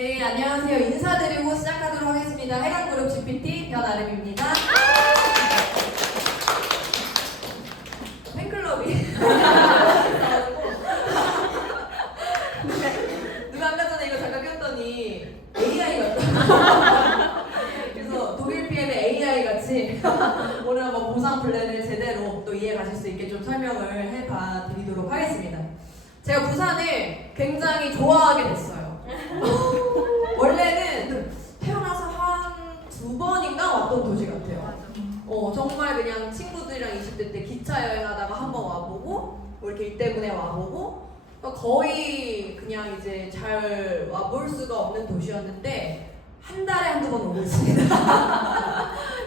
네, 안녕하세요. 인사드리고 시작하도록 하겠습니다. 해강그룹 GPT 변아름입니다. 팬클럽이 있어가지고 누가 아까 전에 이거 잠깐 꼈더니 AI 같다. 그래서 독일 PM의 AI 같이 오늘 한번 보상 플랜을 제대로 또 이해 가실 수 있게 좀 설명을 해봐 드리도록 하겠습니다. 제가 부산을 굉장히 좋아하게 됐어요. 원래는 태어나서 한 2번인가 왔던 도시 같아요. 정말 그냥 친구들이랑 20대 때 기차 여행하다가 한번 와보고 뭐 이렇게 일 때문에 와보고 거의 그냥 이제 잘 와볼 수가 없는 도시였는데 한 달에 한두 번 오고 있습니다.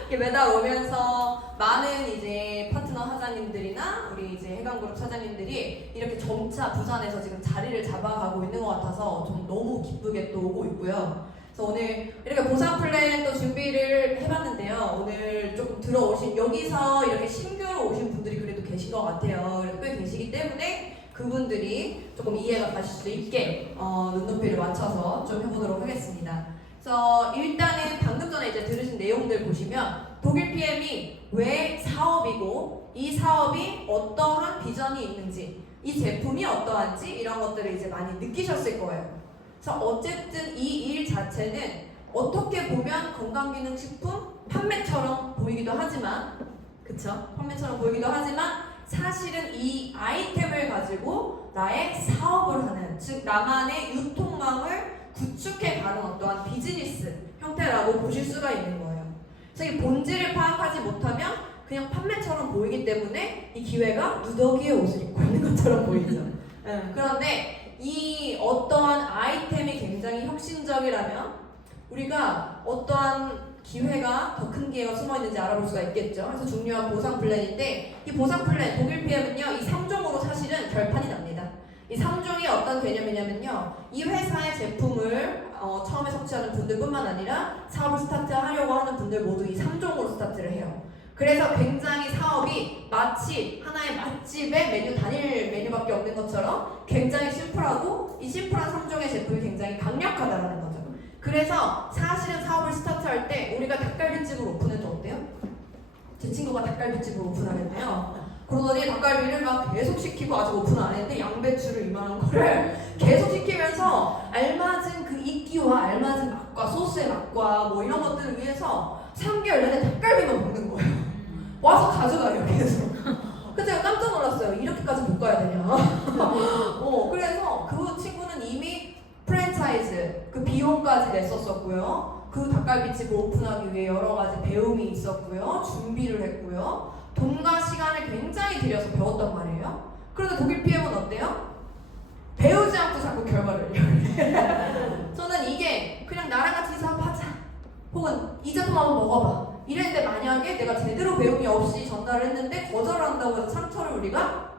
이렇게 매달 오면서 많은 이제 파트너 사장님들이나 우리 이제 해강그룹 사장님들이 이렇게 점차 부산에서 지금 자리를 잡아가고 있는 것 같아서 좀 너무 기쁘게 또 오고 있고요. 그래서 오늘 이렇게 보상 플랜 또 준비를 해봤는데요. 오늘 조금 들어오신 여기서 이렇게 신규로 오신 분들이 그래도 계신 것 같아요. 그래도 꽤 계시기 때문에 그분들이 조금 이해가 가실 수 있게 눈높이를 맞춰서 좀 해보도록 하겠습니다. 그래서 일단은 방금 전에 이제 들으신 내용들 보시면 독일 PM이 왜 사업이고 이 사업이 어떠한 비전이 있는지 이 제품이 어떠한지 이런 것들을 이제 많이 느끼셨을 거예요. 그래서 어쨌든 이 일 자체는 어떻게 보면 건강기능식품 판매처럼 보이기도 하지만 그쵸? 판매처럼 보이기도 하지만 사실은 이 아이템을 가지고 나의 사업을 하는 즉 나만의 유통망을 구축해가는 어떠한 비즈니스 형태라고 보실 수가 있는 거예요. 그래서 이 본질을 파악하지 못하면 그냥 판매처럼 보이기 때문에 이 기회가 누더기의 옷을 입고 있는 것처럼 보이죠. 그런데 이 어떠한 아이템이 굉장히 혁신적이라면 우리가 어떠한 기회가 더 큰 기회가 숨어있는지 알아볼 수가 있겠죠. 그래서 중요한 보상 플랜인데 이 보상 플랜 독일 PM은요 이 3종으로 사실은 결판이 납니다. 이 3종이 어떤 개념이냐면요 이 회사의 제품을 처음에 섭취하는 분들뿐만 아니라 사업을 스타트하려고 하는 분들 모두 이 3종으로 스타트를 해요. 그래서 굉장히 사업이 마치 하나의 맛집의 메뉴 단일 메뉴밖에 없는 것처럼 굉장히 심플하고 이 심플한 3종의 제품이 굉장히 강력하다라는 거죠. 그래서 사실은 사업을 스타트할 때 우리가 닭갈비집을 오픈해도 어때요? 제 친구가 닭갈비집을 오픈하겠네요. 그러더니 닭갈비를 막 계속 시키고 아직 오픈 안 했는데 양배추를 이만한 거를 계속 시키면서 알맞은 그 이끼와 알맞은 맛과 소스의 맛과 뭐 이런 것들을 위해서 3개월 내내 닭갈비만 먹는 거예요. 와서 가져가요 계속. 그래서 제가 깜짝 놀랐어요. 이렇게까지 못 가야 되냐. 그래서 그 친구는 이미 프랜차이즈 그 비용까지 냈었었고요. 그 닭갈비집을 오픈하기 위해 여러 가지 배움이 있었고요. 준비를 했고요. 돈과 시간을 굉장히 들여서 배웠단 말이에요. 그런데 독일 PM은 어때요? 배우지 않고 자꾸 결과를 저는 이게 그냥 나랑 같이 사업하자 혹은 이 제품 한번 먹어봐 이랬는데 만약에 내가 제대로 배움이 없이 전달을 했는데 거절한다고 해서 상처를 우리가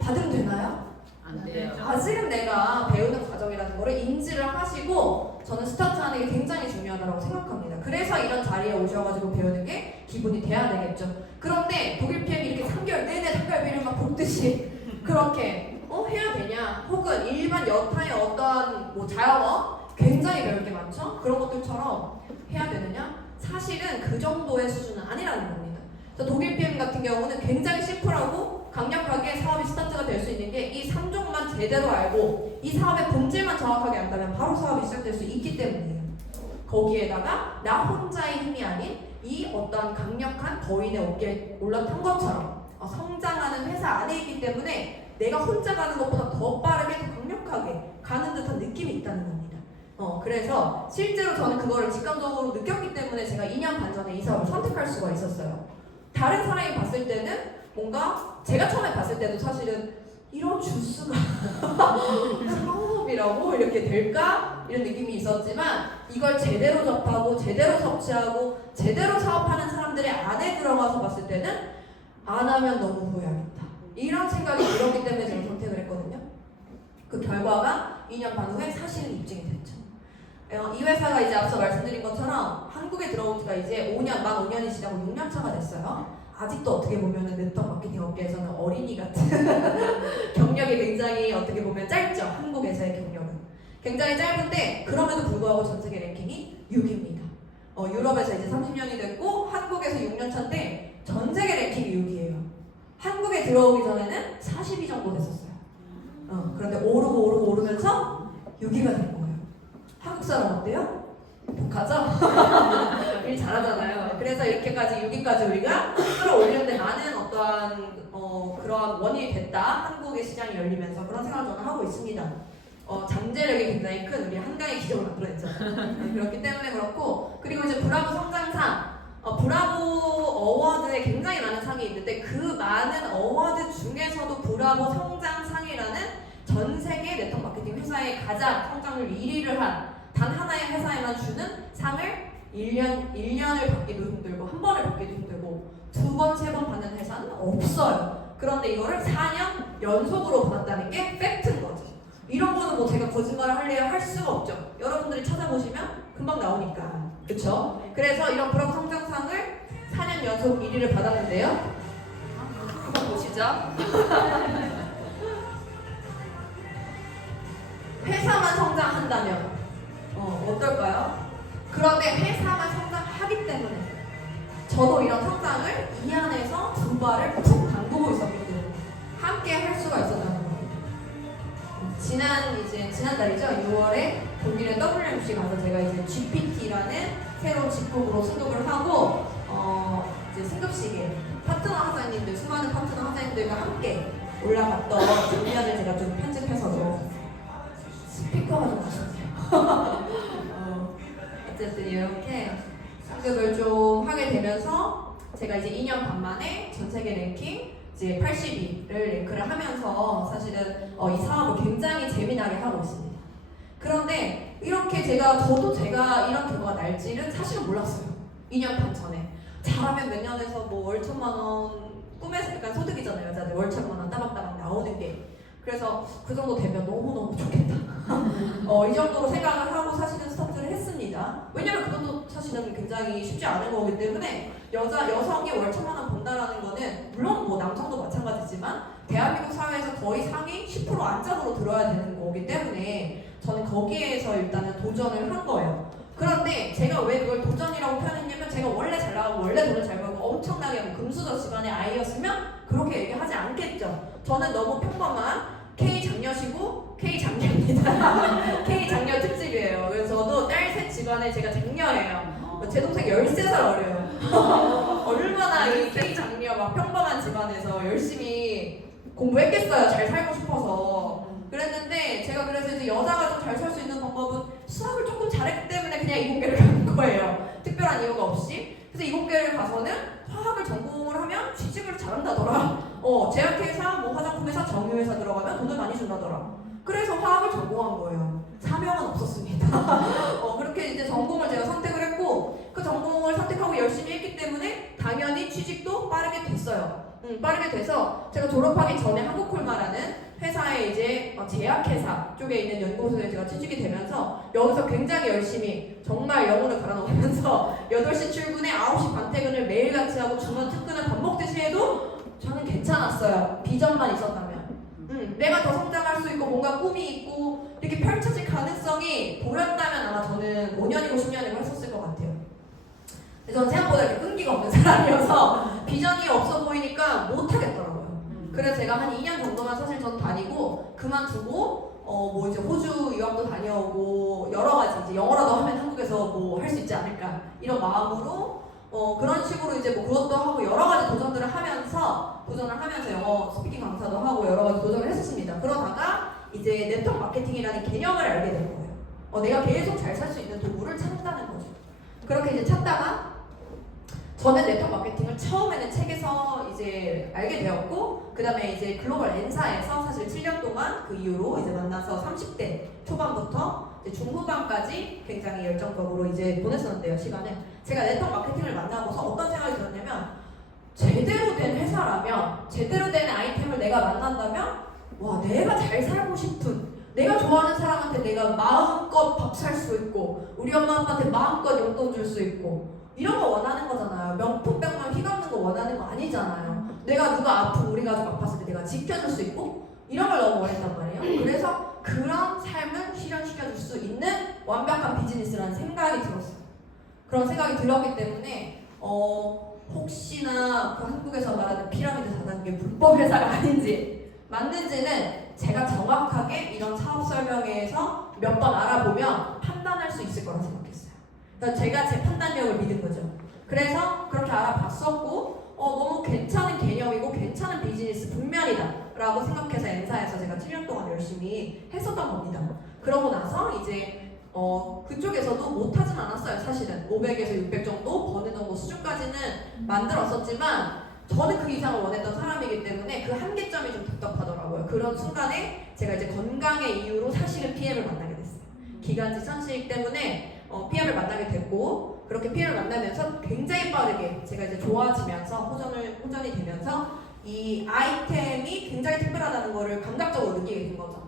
받으면 되나요? 안 돼요. 아직은 내가 배우는 과정이라는 거를 인지를 하시고 저는 스타트하는 게 굉장히 중요하다고 생각합니다. 그래서 이런 자리에 오셔가지고 배우는 게 기본이 돼야 되겠죠. 그런데 독일 PM이 이렇게 3개월 내내 닭갈비를 막 볶듯이 그렇게 해야 되냐? 혹은 일반 여타의 어떠한 뭐 자영업 굉장히 배울 게 많죠? 그런 것들처럼 해야 되느냐? 사실은 그 정도의 수준은 아니라는 겁니다. 그래서 독일 PM 같은 경우는 굉장히 심플하고 강력하게 사업이 스타트가 될 수 있는 게 이 3종만 제대로 알고 이 사업의 본질만 정확하게 안다면 바로 사업이 시작될 수 있기 때문이에요. 거기에다가 나 혼자의 힘이 아닌 이 어떠한 강력한 거인의 어깨에 올라탄 것처럼 성장하는 회사 안에 있기 때문에 내가 혼자 가는 것보다 더 빠르게 더 강력하게 가는 듯한 느낌이 있다는 겁니다. 그래서 실제로 저는 그거를 직감적으로 느꼈기 때문에 제가 2년 반 전에 이 사업을 선택할 수가 있었어요. 다른 사람이 봤을 때는 뭔가 제가 처음에 봤을 때도 사실은 이런 주스가 사업이라고 이렇게 될까? 이런 느낌이 있었지만 이걸 제대로 접하고 제대로 섭취하고 제대로 사업하는 사람들의 안에 들어가서 봤을 때는 안 하면 너무 후회하겠다. 이런 생각이 들었기 때문에 제가 선택을 했거든요. 그 결과가 2년 반 후에 사실은 입증이 됐죠. 이 회사가 이제 앞서 말씀드린 것처럼 한국에 들어온 지가 이제 만 5년이 지나고 6년 차가 됐어요. 아직도 어떻게 보면 네트워크 마케팅 업계에서는 어린이 같은 경력이 굉장히 어떻게 보면 짧죠. 한국에서의 경력은. 굉장히 짧은데 그럼에도 불구하고 전 세계 랭킹이 6위입니다. 유럽에서 이제 30년이 됐고 한국에서 6년 차인데 전 세계 랭킹이 6위예요. 한국에 들어오기 전에는 40위 정도 됐었어요. 그런데 오르면서 6위가 된 거예요. 한국 사람 어때요? 독하죠? 일 잘하잖아요. 그래서 이렇게까지 6위까지 우리가 끌어올리는데 많은 어떠한 그런 원인이 됐다. 한국의 시장이 열리면서 그런 생각을 저는 하고 있습니다. 잠재력이 굉장히 큰 우리 한강의 기적을 만들어냈잖아요. 그렇기 때문에 그렇고, 그리고 이제 브라보 성장상, 브라보 어워드에 굉장히 많은 상이 있는데 그 많은 어워드 중에서도 브라보 성장상이라는 전 세계 네트워크 마케팅 회사의 가장 성장률 1위를 한 단 하나의 회사에만 주는 상을 1년을 받기도 힘들고 한 번을 받기도 힘들고 2번, 3번 받는 회사는 없어요. 그런데 이거를 4년 연속으로 받았다는 게 팩트인 거지. 이런 거는 뭐 제가 거짓말을 할 수가 없죠. 여러분들이 찾아보시면 금방 나오니까. 그쵸? 그래서 이런 브라보 성장상을 4년 연속 1위를 받았는데요. 한번 보시죠. 회사만 성장한다면 어떨까요? 그런데 회사만 성장하기 때문에 저도 이런 성장을 이 안에서 두 발을 푹 담그고 있었기 때문에 함께 할 수가 있었다는 겁니다. 지난달이죠. 6월에 독일의 WMC 가서 제가 이제 GPT라는 새로운 직급으로 승급을 하고 이제 승급식에 파트너 하사님들, 수많은 파트너 하사님들과 함께 올라갔던 장면을 제가 좀 편집해서 스피커가 좀 아쉽네요. 어쨌든 이렇게 승급을 좀 하게 되면서 제가 이제 2년 반 만에 전 세계 랭킹 이제 80위를 랭크를 하면서 사실은 이 사업을 굉장히 재미나게 하고 있습니다. 그런데 이렇게 저도 제가 이런 결과가 날지는 사실은 몰랐어요. 2년 반 전에. 잘하면 몇 년에서 뭐 월 1,000만 원 꿈에서 약간 소득이잖아요. 여자들 월 1,000만 원 따박따박 나오는 게. 그래서 그 정도 되면 너무너무 좋겠다. 이 정도로 생각을 하고 사실은 스타트를 했습니다. 왜냐면 그것도 사실은 굉장히 쉽지 않은 거기 때문에 여성이 월 1,000만 원 번다라는 거는 물론 뭐 남성도 마찬가지지만 대한민국 사회에서 거의 상위 10% 안짝으로 들어야 되는 거기 때문에 저는 거기에서 일단은 도전을 한 거예요. 그런데 제가 왜 그걸 도전이라고 표현했냐면 제가 원래 잘 나가고 원래 돈을 잘 벌고 엄청나게 뭐 금수저 집안의 아이였으면 그렇게 얘기하지 않겠죠. 저는 너무 평범한 K장녀시고 K장녀입니다. K장녀 특집이에요. 그래서 저도 딸 셋 집안에 제가 장녀예요. 제 동생 13살 어려요. 얼마나 이 K장녀 막 평범한 집안에서 열심히 공부했겠어요. 잘 살고 싶어서. 그랬는데 제가 그래서 이제 여자가 좀 잘 살 수 있는 방법은 수학을 조금 잘했기 때문에 그냥 이공계를 간 거예요. 특별한 이유가 없이. 그래서 이공계를 가서는 화학을 전공을 하면 취직을 잘한다더라. 제약회사, 뭐 화장품회사, 정유회사 들어가면 돈을 많이 준다더라. 그래서 화학을 전공한 거예요. 사명은 없었습니다. 그렇게 이제 전공을 제가 선택을 했고 그 전공을 선택하고 열심히 했기 때문에 당연히 취직도 빠르게 됐어요. 빠르게 돼서 제가 졸업하기 전에 한국콜마라는 회사에 이제 제약회사 쪽에 있는 연구소에 제가 취직이 되면서 여기서 굉장히 열심히 정말 영혼을 갈아넣으면서 8시 출근에 9시 반 퇴근을 매일같이 하고 주말 특근을 밥 먹듯이 해도 저는 괜찮았어요. 비전만 있었다면. 내가 더 성장할 수 있고 뭔가 꿈이 있고 이렇게 펼쳐질 가능성이 보였다면 아마 저는 5년이고 10년이고 했었을 것 같아요. 근데 저는 생각보다 이렇게 끈기가 없는 사람이어서 비전이 없어 보이니까 못하겠더라고요. 그래서 제가 한 2년 정도만 사실 전 다니고 그만두고 뭐 이제 호주 유학도 다녀오고 여러 가지 이제 영어라도 하면 한국에서 뭐 할 수 있지 않을까 이런 마음으로 그런 식으로 이제 뭐 그것도 하고 여러 가지 도전을 하면서 영어 스피킹 강사도 하고 여러 가지 도전을 했었습니다. 그러다가 이제 네트워크 마케팅이라는 개념을 알게 된 거예요. 내가 계속 잘 살 수 있는 도구를 찾는다는 거죠. 그렇게 이제 찾다가 저는 네트워크 마케팅을 처음에는 책에서 이제 알게 되었고 그 다음에 이제 글로벌 N사에서 사실 7년 동안 그 이후로 이제 만나서 30대 초반부터 이제 중후반까지 굉장히 열정적으로 이제 보냈었는데요, 시간을. 제가 네트워크 마케팅을 만나고서 어떤 생각이 들었냐면 제대로 된 회사라면 제대로 된 아이템을 내가 만난다면 와, 내가 잘 살고 싶은 내가 좋아하는 사람한테 내가 마음껏 밥 살 수 있고 우리 엄마 아빠한테 마음껏 용돈 줄 수 있고 이런 거 원하는 거잖아요. 명품백만 휘감는 거 원하는 거 아니잖아요. 내가 누가 우리 가족 아팠을 때 내가 지켜줄 수 있고 이런 걸 너무 원했단 말이에요. 그래서 그런 삶을 실현시켜줄 수 있는 완벽한 비즈니스라는 생각이 들었어요. 그런 생각이 들었기 때문에 혹시나 그 한국에서 말하는 피라미드 4단계 불법 회사가 아닌지 맞는지는 제가 정확하게 이런 사업 설명회에서 몇 번 알아보면 판단할 수 있을 거라 생각했어요. 그러니까 제가 제 판단력을 믿은 거죠. 그래서 그렇게 알아봤었고 너무 괜찮은 개념이고 괜찮은 비즈니스 분면이다 라고 생각해서 N사에서 제가 7년 동안 열심히 했었던 겁니다. 그러고 나서 이제 그쪽에서도 못하진 않았어요. 사실은 500에서 600 정도 버는 정도 수준까지는 만들었었지만 저는 그 이상을 원했던 사람이기 때문에 그 한계점이 좀 답답하더라고요. 그런 순간에 제가 이제 건강의 이유로 사실은 PM을 만나게 됐어요. 기관지 천식 때문에 PM을 만나게 됐고, 그렇게 PM을 만나면서 굉장히 빠르게 제가 이제 좋아지면서 호전이 되면서 이 아이템이 굉장히 특별하다는 거를 감각적으로 느끼게 된 거죠.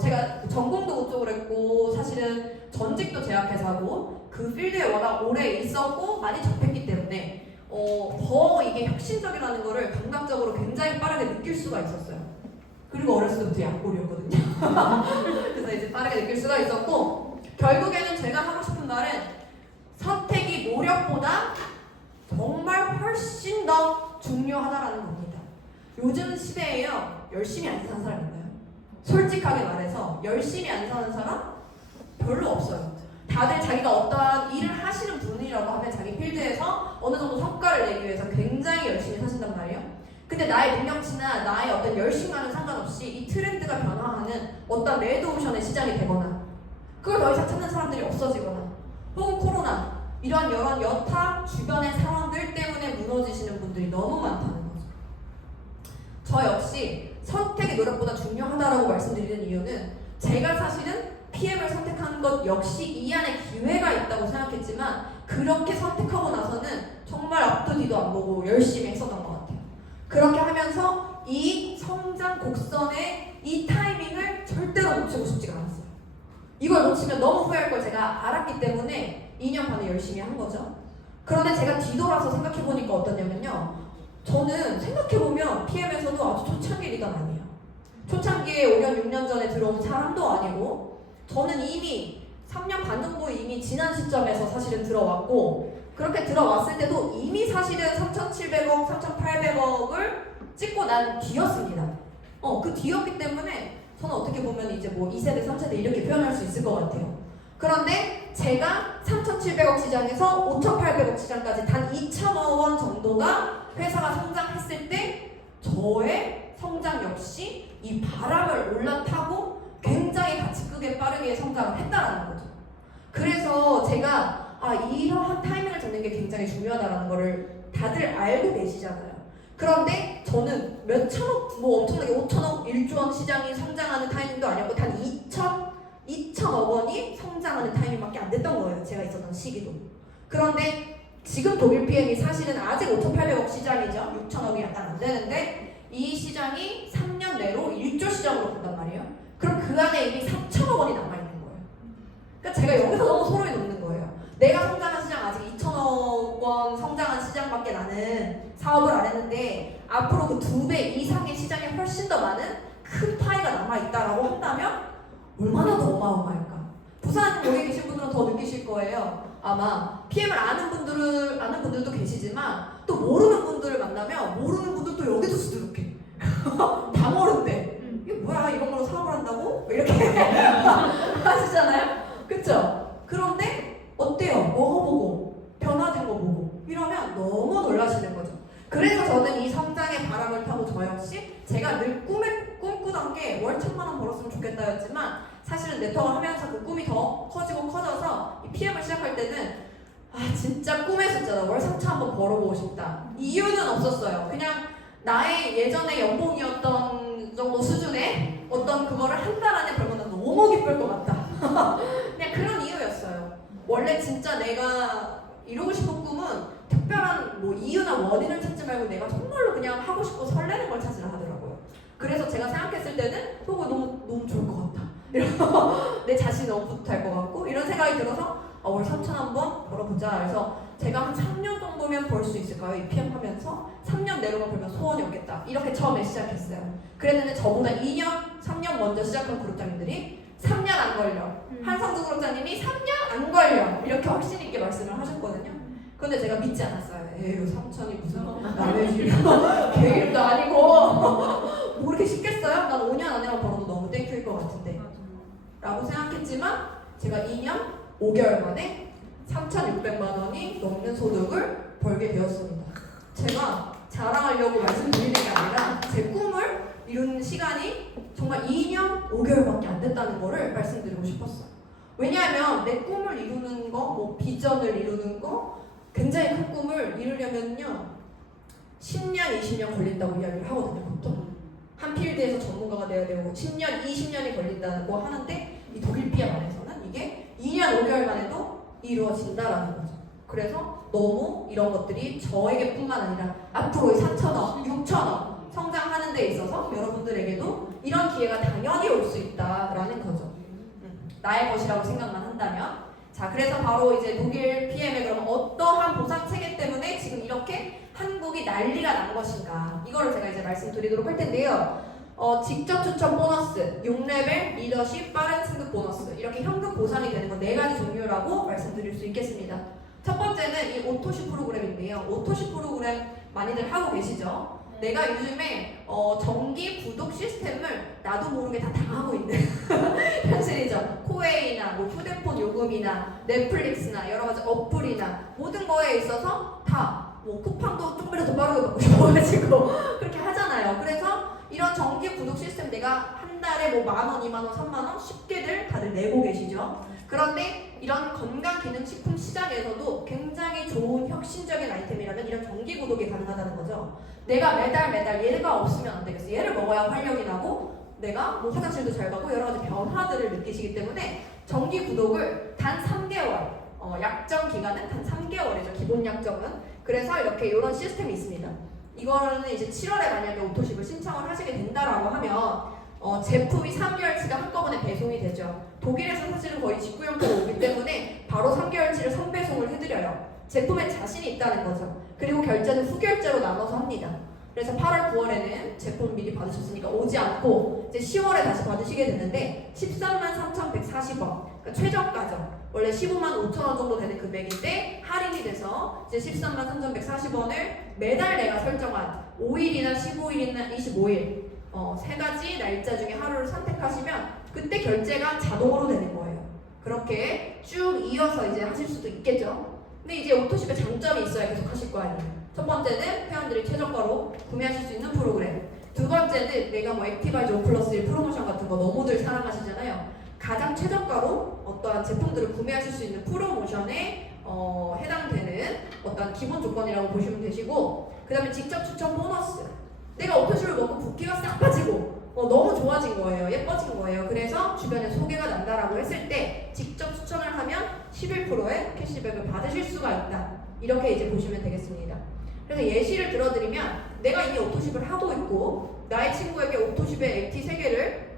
제가 전공도 그쪽으로 했고 사실은 전직도 제약회사 하고 그 필드에 워낙 오래 있었고 많이 접했기 때문에 더 이게 혁신적이라는 거를 감각적으로 굉장히 빠르게 느낄 수가 있었어요. 그리고 어렸을 때부터 약골이었거든요. 그래서 이제 빠르게 느낄 수가 있었고, 결국에는 제가 하고 싶은 말은 선택이 노력보다 정말 훨씬 더 중요하다라는 겁니다. 요즘 시대에요, 열심히 안 사는 사람 있나요? 솔직하게 말해서 열심히 안 사는 사람 별로 없어요. 다들 자기가 어떠한 일을 하시는 분이라고 하면 자기 필드에서 어느 정도 성과를 내기 위해서 굉장히 열심히 사신단 말이에요. 근데 나의 능력치나 나의 어떤 열심과는 상관없이 이 트렌드가 변화하는 어떤 레드오션의 시장이 되거나 그걸 더 이상 찾는 사람들이 없어지거나 혹은 코로나 이런 여러 여타 주변의 상황들 때문에 무너지시는 분들이 너무 많다는 거죠. 저 역시 선택이 노력보다 중요하다고 말씀드리는 이유는 제가 사실은 PM을 선택한 것 역시 이 안에 기회가 있다고 생각했지만 그렇게 선택하고 나서는 정말 앞도 뒤도 안 보고 열심히 했었던 것 같아요. 그렇게 하면서 이 성장 곡선의 이 타이밍을 절대로 놓치고 싶지가 않았어요. 이걸 놓치면 너무 후회할 걸 제가 알았기 때문에 2년 반을 열심히 한 거죠. 그런데 제가 뒤돌아서 생각해보니까 어떠냐면요, 저는 생각해보면 PM에서도 아주 초창기 리더는 아니에요. 초창기에 5년, 6년 전에 들어온 사람도 아니고 저는 이미 3년 반 정도 이미 지난 시점에서 사실은 들어왔고, 그렇게 들어왔을 때도 이미 사실은 3,700억, 3,800억을 찍고 난 뒤였습니다. 그 뒤였기 때문에 저는 어떻게 보면 이제 뭐 2세대, 3세대 이렇게 표현할 수 있을 것 같아요. 그런데 제가 3,700억 시장에서 5,800억 시장까지 단 2천억 원 정도가 회사가 성장했을 때 저의 성장 역시 이 바람을 올라타고 굉장히 가치 크게 빠르게 성장을 했다라는 거죠. 그래서 제가 이러한 타이밍을 잡는 게 굉장히 중요하다는 거를 다들 알고 계시잖아요. 그런데 저는 몇 천억, 뭐 엄청나게 5천억, 1조 원 시장이 성장하는 타이밍도 아니었고 단 2천억 원이 성장하는 타이밍밖에 안 됐던 거예요. 제가 있었던 시기도. 그런데 지금 독일 PM이 사실은 아직 5,800억 시장이죠. 6천억이 약간 안 되는데 이 시장이 3년 내로 1조 시장으로 간단 말이에요. 그럼 그 안에 이미 3천억 원이 남아있는 거예요. 그러니까 제가 여기서 너무 소름이 돋는 거예요. 내가 성장한 시장 아직 2천억 원 성장한 시장밖에 나는 사업을 안 했는데 앞으로 그 2배 이상의 시장에 훨씬 더 많은 큰 파이가 남아있다라고 한다면 얼마나 더 어마어마할까. 부산 여기 계신 분들은 더 느끼실 거예요. 아마 PM을 아는 분들도 계시지만 또 모르는 분들을 만나면 모르는 분들도 여기도 수두룩해. 다 모른대. 이게 뭐야, 이런 걸로 사업을 한다고? 이렇게 하시잖아요. 그쵸? 그런데 어때요? 먹어보고 변화된 거 보고 이러면 너무 놀라시는 거죠. 그래서 저는 이 성장의 바람을 타고 저 역시 제가 늘 꿈꾸던 게 월 1,000만 원 벌었으면 좋겠다였지만 사실은 네트워크를 하면서 그 꿈이 더 커지고 커져서 이 PM을 시작할 때는 진짜 꿈의 숫자다. 월 3천 한번 벌어보고 싶다. 이유는 없었어요. 그냥 나의 예전의 연봉이었던 정도 수준의 어떤 그거를 한 달 안에 벌면 난 너무 기쁠 것 같다. 그냥 그런 이유였어요. 원래 진짜 내가 이루고 싶은 꿈은 특별한 뭐 이유나 원인을 찾지 말고 내가 정말로 그냥 하고 싶고 설레는 걸 찾으라 하더라고요. 그래서 제가 생각했을 때는 너무 좋을 것 같다. 이런 내 자신이 너무 뿌듯할 것 같고 이런 생각이 들어서 월 3천 한번 벌어보자. 그래서 제가 한 3년 정도면 벌 수 있을까요? 이 PM 하면서 3년 내로만 벌면 소원이 없겠다. 이렇게 처음에 시작했어요. 그랬는데 저보다 2년, 3년 먼저 시작한 그룹장님들이 3년 안 걸려. 한성주 그룹장님이 3년 안 걸려. 이렇게 확신 있게 말씀을 하셨거든요. 근데 제가 믿지 않았어요. 에휴 3천이 무슨 남의 집 계획도 아니고 뭐 이렇게 쉽겠어요? 난 5년 안에만 벌어도 너무 땡큐일 것 같은데 라고 생각했지만 제가 2년 5개월 만에 3,600만 원이 넘는 소득을 벌게 되었습니다. 제가 자랑하려고 말씀드리는 게 아니라 제 꿈을 이루는 시간이 정말 2년 5개월밖에 안 됐다는 거를 말씀드리고 싶었어요. 왜냐하면 내 꿈을 이루는 거, 뭐 비전을 이루는 거, 굉장히 큰 꿈을 이루려면요 10년, 20년 걸린다고 이야기를 하거든요. 보통 한 필드에서 전문가가 돼야 되고 10년, 20년이 걸린다고 하는데 이 독일 PM 안에서는 이게 2년 5개월 만에도 이루어진다라는 거죠. 그래서 너무 이런 것들이 저에게뿐만 아니라 앞으로 4천억, 6천억 성장하는 데 있어서 여러분들에게도 이런 기회가 당연히 올 수 있다라는 거죠. 나의 것이라고 생각만 한다면. 자, 그래서 바로 이제 독일 PM의 그럼 어떠한 보상 체계 때문에 지금 이렇게 한국이 난리가 난 것인가, 이거를 제가 이제 말씀드리도록 할 텐데요. 직접 추천 보너스, 6레벨, 리더십, 빠른 승급 보너스, 이렇게 현금 보상이 되는 건 4가지 종류라고 말씀드릴 수 있겠습니다. 첫 번째는 이 오토시 프로그램인데요. 오토시 프로그램 많이들 하고 계시죠? 내가 요즘에 정기 구독 시스템을 나도 모르게 다 당하고 있는 현실이죠. 코웨이나 뭐 휴대폰 요금이나 넷플릭스나 여러 가지 어플이나 모든 거에 있어서 다 뭐 쿠팡도 조금이라도 빠르게 받고 싶어가지고 그렇게 하잖아요. 그래서 이런 정기 구독 시스템 내가 한 달에 뭐 10,000원, 20,000원, 30,000원 쉽게들 다들 내고 계시죠. 그런데 이런 건강기능식품 시장에서도 굉장히 좋은 혁신적인 아이템이라면 이런 정기 구독이 가능하다는 거죠. 내가 매달 얘가 없으면 안 되겠어. 얘를 먹어야 활력이 나고 내가 뭐 화장실도 잘 가고 여러 가지 변화들을 느끼시기 때문에 정기 구독을 단 3개월, 약정 기간은 단 3개월이죠. 기본 약정은. 그래서 이렇게 이런 시스템이 있습니다. 이거는 이제 7월에 만약에 오토십을 신청을 하시게 된다라고 하면 제품이 3개월치가 한꺼번에 배송이 되죠. 독일에서 사실은 거의 직구 형태로 오기 때문에 바로 3개월치를 선배송을 해드려요. 제품에 자신이 있다는 거죠. 그리고 결제는 후결제로 나눠서 합니다. 그래서 8월, 9월에는 제품 미리 받으셨으니까 오지 않고 이제 10월에 다시 받으시게 되는데 133,140원, 그러니까 최저가죠. 원래 155,500원 정도 되는 금액인데 할인이 돼서 이제 133,140원을 매달 내가 설정한 5일이나 15일이나 25일 세 가지 날짜 중에 하루를 선택하시면 그때 결제가 자동으로 되는 거예요. 그렇게 쭉 이어서 이제 하실 수도 있겠죠. 근데 이제 오토십의 장점이 있어야 계속 하실 거 아니에요. 첫 번째는 회원들이 최저가로 구매하실 수 있는 프로그램. 두 번째는 내가 뭐 액티바이즈 5+1 프로모션 같은 거 너무들 사랑하시잖아요. 가장 최저가로 어떠한 제품들을 구매하실 수 있는 프로모션에 해당되는 어떤 기본 조건이라고 보시면 되시고, 그 다음에 직접 추천 보너스. 내가 오토십을 먹고 붓기가 싹 빠지고 너무 좋아진 거예요. 예뻐진 거예요. 그래서 주변에 소개가 난다라고 했을 때 직접 추천을 하면 11%의 캐시백을 받으실 수가 있다. 이렇게 이제 보시면 되겠습니다. 그래서 예시를 들어드리면 내가 이미 오토십을 하고 있고 나의 친구에게 오토십의 액티 3개를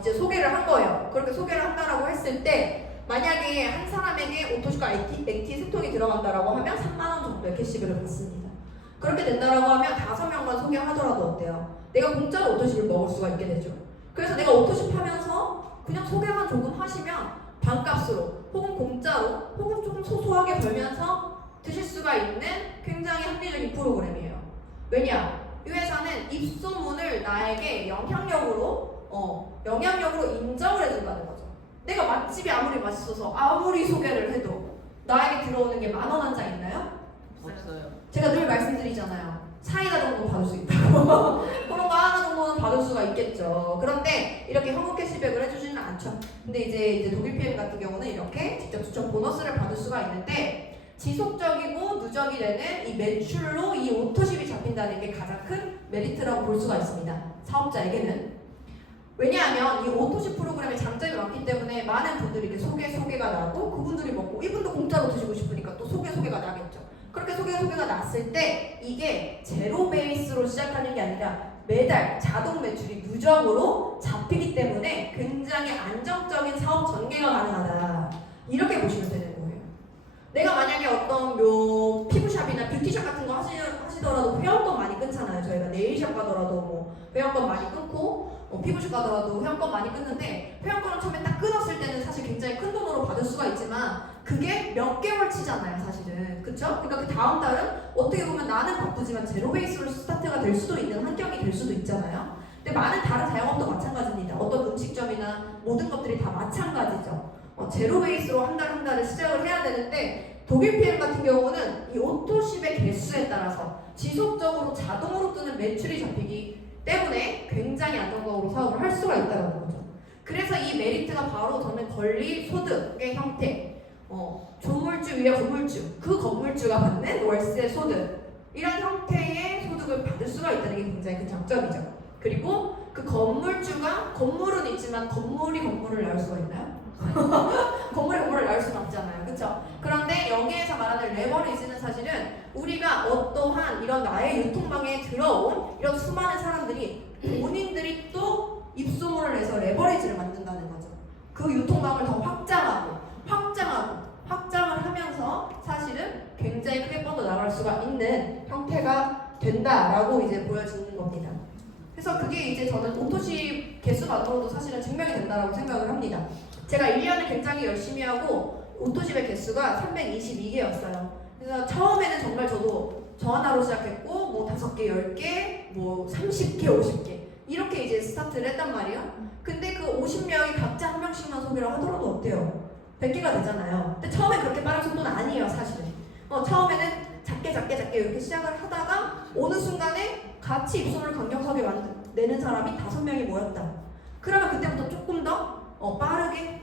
이제 소개를 한 거예요. 그렇게 소개를 한다라고 했을 때 만약에 한 사람에게 오토십과 액티 3통이 들어간다라고 하면 3만원 정도의 캐시백을 받습니다. 그렇게 된다라고 하면 5명만 소개하더라도 어때요? 내가 공짜로 오토십을 먹을 수가 있게 되죠. 그래서 내가 오토십 하면서 그냥 소개만 조금 하시면 반값으로 혹은 공짜로 혹은 조금 소소하게 벌면서 드실 수가 있는 굉장히 합리적인 프로그램이에요. 왜냐? 이 회사는 입소문을 나에게 영향력으로 인정을 해준다는 거죠. 내가 맛집이 아무리 맛있어서 아무리 소개를 해도 나에게 들어오는 게 10,000원 한 장 있나요? 없어요. 제가 늘 말씀드리잖아요. 사이다 정도 받을 수 있다고. 그런 거 하나 정도는 받을 수가 있겠죠. 그런데 이렇게 현금 캐시백을 해주지는 않죠. 근데 이제 독일 PM 같은 경우는 이렇게 직접 추천 보너스를 받을 수가 있는데 지속적이고 누적이 되는 이 매출로 이 오토십이 잡힌다는 게 가장 큰 메리트라고 볼 수가 있습니다. 사업자에게는. 왜냐하면 이 오토십 프로그램에 장점이 많기 때문에 많은 분들이 이렇게 소개가 나고 그분들이 먹고 이분도 공짜로 드시고 싶으니까 또 소개가 나겠죠. 그렇게 소개가 났을 때 이게 제로 베이스로 시작하는 게 아니라 매달 자동 매출이 누적으로 잡히기 때문에 굉장히 안정적인 사업 전개가 가능하다. 이렇게 보시면 되는 거예요. 내가 만약에 어떤 뭐 피부샵이나 뷰티샵 같은 거 하시더라도 회원권 많이 끊잖아요. 저희가 네일샵 가더라도 뭐 회원권 많이 끊고 피부샵 가더라도 회원권 많이 끊는데, 회원권을 처음에 딱 끊었을 때는 사실 굉장히 큰 돈으로 받을 수가 있지만 그게 몇 개월치잖아요 사실은. 그쵸? 그러니까 그 다음 달은 어떻게 보면 나는 바쁘지만 제로 베이스로 스타트가 될 수도 있는 환경이 될 수도 있잖아요. 근데 많은 다른 자영업도 마찬가지입니다. 어떤 음식점이나 모든 것들이 다 마찬가지죠. 제로 베이스로 한 달 한 달을 시작을 해야 되는데, 독일 PM 같은 경우는 이 오토십의 개수에 따라서 지속적으로 자동으로 뜨는 매출이 잡히기 때문에 굉장히 안정적으로 사업을 할 수가 있다는 거죠. 그래서 이 메리트가 바로 저는 권리 소득의 형태, 조물주 위에 건물주, 그 건물주가 받는 월세 소득, 이런 형태의 소득을 받을 수가 있다는 게 굉장히 큰 장점이죠. 그리고 그 건물주가, 건물은 있지만 건물이 건물을 낳을 수가 있나요? 건물이 건물을 낳을 수는 없잖아요. 그쵸? 그런데 여기에서 말하는 레버리지는 사실은 우리가 어떠한 이런 나의 유통망에 들어온 이런 수많은 사람들이 본인들이 또 입소문을 내서 레버리지를 만든다는 거죠. 그 유통망을 더 확장을 하면서 사실은 굉장히 크게 뻗어나갈 수가 있는 형태가 된다라고 이제 보여지는 겁니다. 그래서 그게 이제 저는 오토십 개수만으로도 사실은 증명이 된다라고 생각을 합니다. 제가 1년을 굉장히 열심히 하고 오토십의 개수가 322개였어요. 그래서 처음에는 정말 저도 저 하나로 시작했고 뭐 5개, 10개, 뭐 30개, 50개 이렇게 이제 스타트를 했단 말이에요. 근데 그 50명이 각자 한 명씩만 소개를 하더라도 어때요? 100개가 되잖아요. 근데 처음엔 그렇게 빠른 속도는 아니에요 사실은. 처음에는 작게 이렇게 시작을 하다가 어느 순간에 같이 입소문을 강력하게 내는 사람이 5명이 모였다. 그러면 그때부터 조금 더 빠르게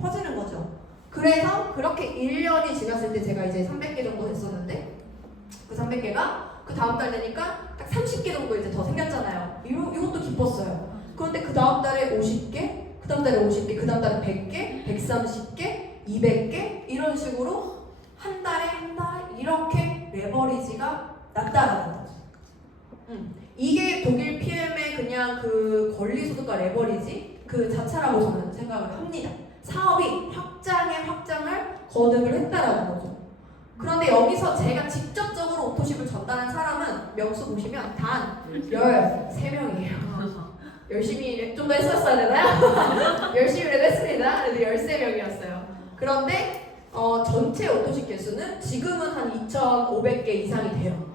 퍼지는 거죠. 그래서 그렇게 1년이 지났을 때 제가 이제 300개 정도 됐었는데, 그 300개가 그 다음 달 되니까 딱 30개 정도 이제 더 생겼잖아요. 이것도 기뻤어요. 그런데 그 다음 달에 50개, 그 다음 달에 50개, 그 다음 달에 100개, 130개, 200개 이런 식으로 한 달에 이렇게 레버리지가 낮다라는 거죠. 이게 독일 PM의 그냥 그 권리소득과 레버리지 그 자체라고 저는 생각을 합니다. 사업이 확장을 거듭을 했다라는 거죠. 그런데 여기서 제가 직접적으로 오토십을 전달한 사람은 명수 보시면 단 13명이에요. 열심히 좀 더 했었어야 되나요? 열심히라도 했습니다. 그래도 13명이었어요. 그런데 전체 오토십 개수는 지금은 한 2,500개 이상이 돼요.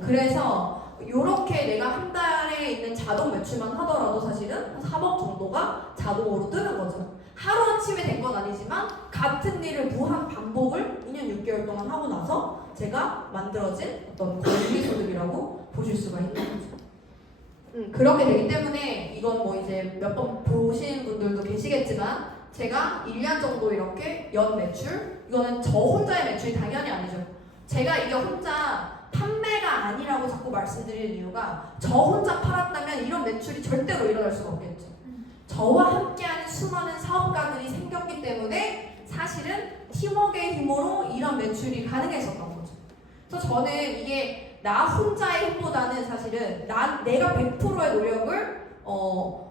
그래서 이렇게 내가 한 달에 있는 자동 매출만 하더라도 사실은 한 3억 정도가 자동으로 뜨는 거죠. 하루아침에 된 건 아니지만 같은 일을 무한 반복을 2년 6개월 동안 하고 나서 제가 만들어진 어떤 권리소득이라고 보실 수가 있는 거죠. 그렇게 되기 때문에 이건 뭐 이제 몇 번 보신 분들도 계시겠지만, 제가 1년 정도 이렇게 연 매출, 이거는 저 혼자의 매출이 당연히 아니죠. 제가 이게 혼자 판매가 아니라고 자꾸 말씀드리는 이유가, 저 혼자 팔았다면 이런 매출이 절대로 일어날 수가 없겠죠. 저와 함께하는 수많은 사업가들이 생겼기 때문에 사실은 팀워크의 힘으로 이런 매출이 가능했었던 거죠. 그래서 저는 이게 나 혼자의 힘보다는 사실은 내가 100%의 노력을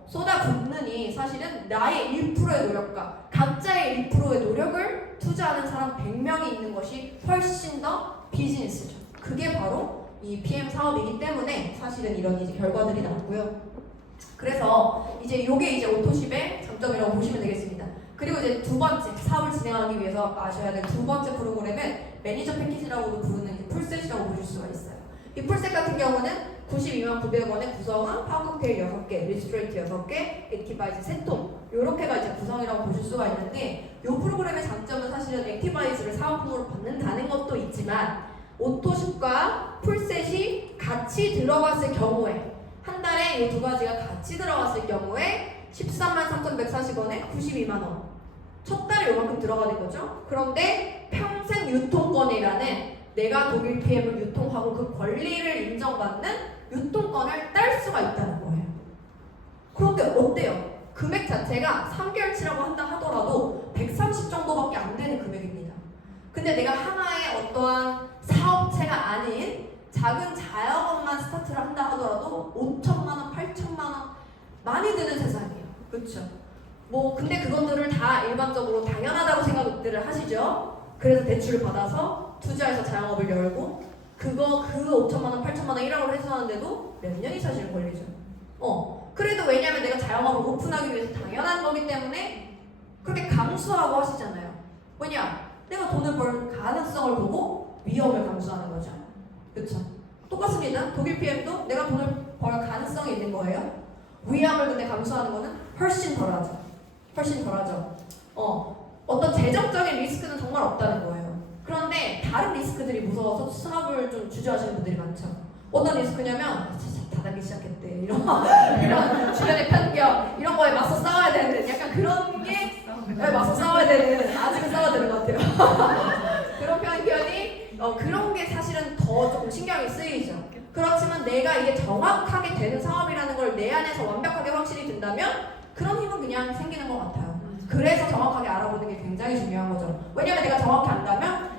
쏟아붓느니 사실은 나의 1%의 노력과 각자의 1%의 노력을 투자하는 사람 100명이 있는 것이 훨씬 더 비즈니스죠. 그게 바로 이 PM 사업이기 때문에 사실은 이런 이제 결과들이 나왔고요. 그래서 이제 요게 이제 오토십의 장점이라고 보시면 되겠습니다. 그리고 이제 두 번째, 사업을 진행하기 위해서 아셔야 될 두 번째 프로그램은 매니저 패키지라고도 부르는 이제 풀셋이라고 보실 수가 있어요. 이 풀셋 같은 경우는 92만 900원의 구성은 파워칵테일 6개, 리스트레이트 6개, 액티바이즈 3통 요렇게가 이제 구성이라고 보실 수가 있는데, 이 프로그램의 장점은 사실은 액티바이즈를 사은품으로 받는다는 것도 있지만, 오토십과 풀셋이 같이 들어갔을 경우에, 한 달에 이 두 가지가 같이 들어갔을 경우에 13만 3,140원에 92만원, 첫 달에 요만큼 들어가는 거죠. 그런데 평생 유통권이라는, 내가 독일 PM을 유통하고 그 권리를 인정받는 유통권을 딸 수가 있다는 거예요. 그런데 어때요? 금액 자체가 3개월치라고 한다 하더라도 130 정도밖에 안 되는 금액입니다. 근데 내가 하나의 어떠한 사업체가 아닌 작은 자영업만 스타트를 한다 하더라도 5천만원, 8천만원 많이 드는 세상이에요. 그렇죠? 뭐 근데 그것들을 다 일반적으로 당연하다고 생각들을 하시죠? 그래서 대출을 받아서 투자해서 자영업을 열고 그 5천만 원, 8천만 원 1억을 회수하는데도 몇 년이 사실 걸리죠. 그래도 왜냐면 내가 자영업을 오픈하기 위해서 당연한 거기 때문에 그렇게 감수하고 하시잖아요. 왜냐? 내가 돈을 벌 가능성을 보고 위험을 감수하는 거죠. 그쵸? 똑같습니다. 독일 PM도 내가 돈을 벌 가능성이 있는 거예요. 위험을 근데 감수하는 거는 훨씬 덜하죠. 훨씬 덜하죠. 어떤 재정적인 리스크는 정말 없다는 거예요. 그런데 다른 리스크들이 무서워서 사업을 좀 주저하시는 분들이 많죠. 어떤 리스크냐면 닫기 시작했대 이런 주변의 편견 이런 거에 맞서 싸워야 되는 약간 그런 게 맞서 싸워야 되는 아직은 싸워야 되는 것 같아요. 그런 편견이 그런 게 사실은 더 조금 신경이 쓰이죠. 그렇지만 내가 이게 정확하게 되는 사업이라는 걸 내 안에서 완벽하게 확실히 든다면 그런 힘은 그냥 생기는 것 같아요. 그래서 정확하게 알아보는 게 굉장히 중요한 거죠. 왜냐면 내가 정확히 안다면